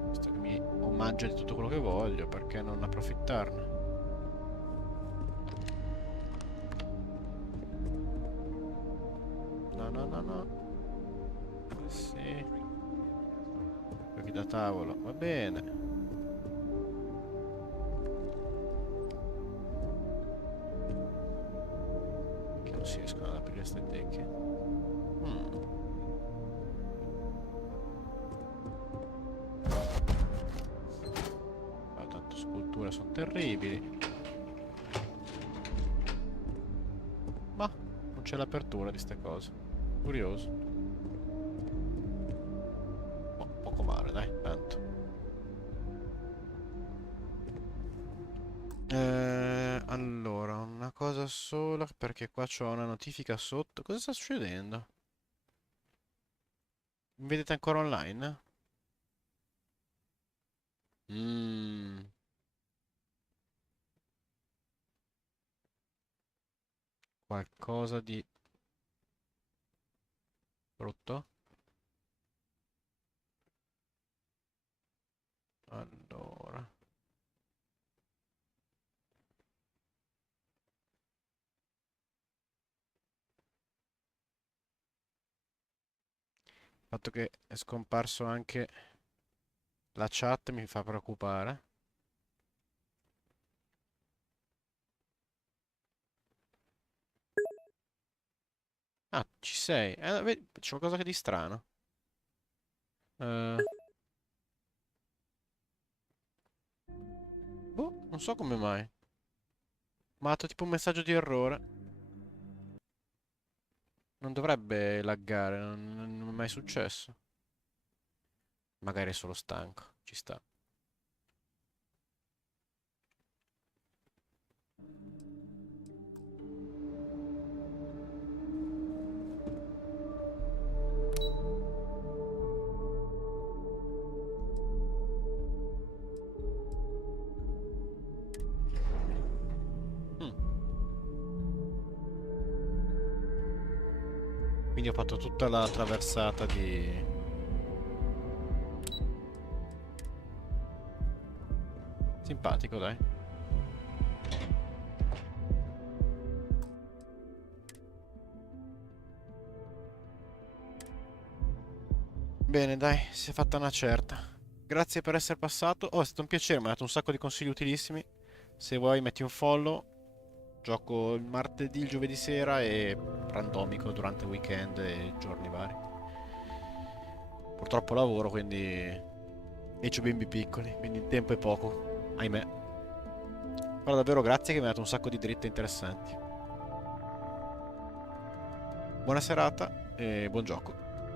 Visto che mi omaggia di tutto quello che voglio, perché non approfittarne? No. Sì. Giochi da tavolo, va bene. Che non si riescono ad aprire queste tecche. Ma tanto sculture sono terribili. Ma non c'è l'apertura di ste cose. Curioso. Oh, poco male, dai, tanto. Allora, una cosa sola, perché qua c'ho una notifica sotto. Cosa sta succedendo? Mi vedete ancora online? Qualcosa di brutto? Allora. Il fatto che è scomparso anche la chat mi fa preoccupare. Ah, ci sei. Vedi, c'è qualcosa di strano. Eh, boh, non so come mai. Mi ha dato tipo un messaggio di errore. Non dovrebbe laggare, non è mai successo. Magari è solo stanco, ci sta. Mm. Quindi ho fatto tutta la traversata di... Simpatico, dai. Bene, dai, si è fatta una certa. Grazie per essere passato. Oh, è stato un piacere, mi ha dato un sacco di consigli utilissimi. Se vuoi metti un follow. Gioco il martedì, il giovedì sera e randomico durante il weekend e giorni vari. Purtroppo lavoro, quindi... E c'ho bimbi piccoli, quindi il tempo è poco. Ahimè. Però davvero grazie che mi ha dato un sacco di dritte interessanti. Buona serata e buon gioco.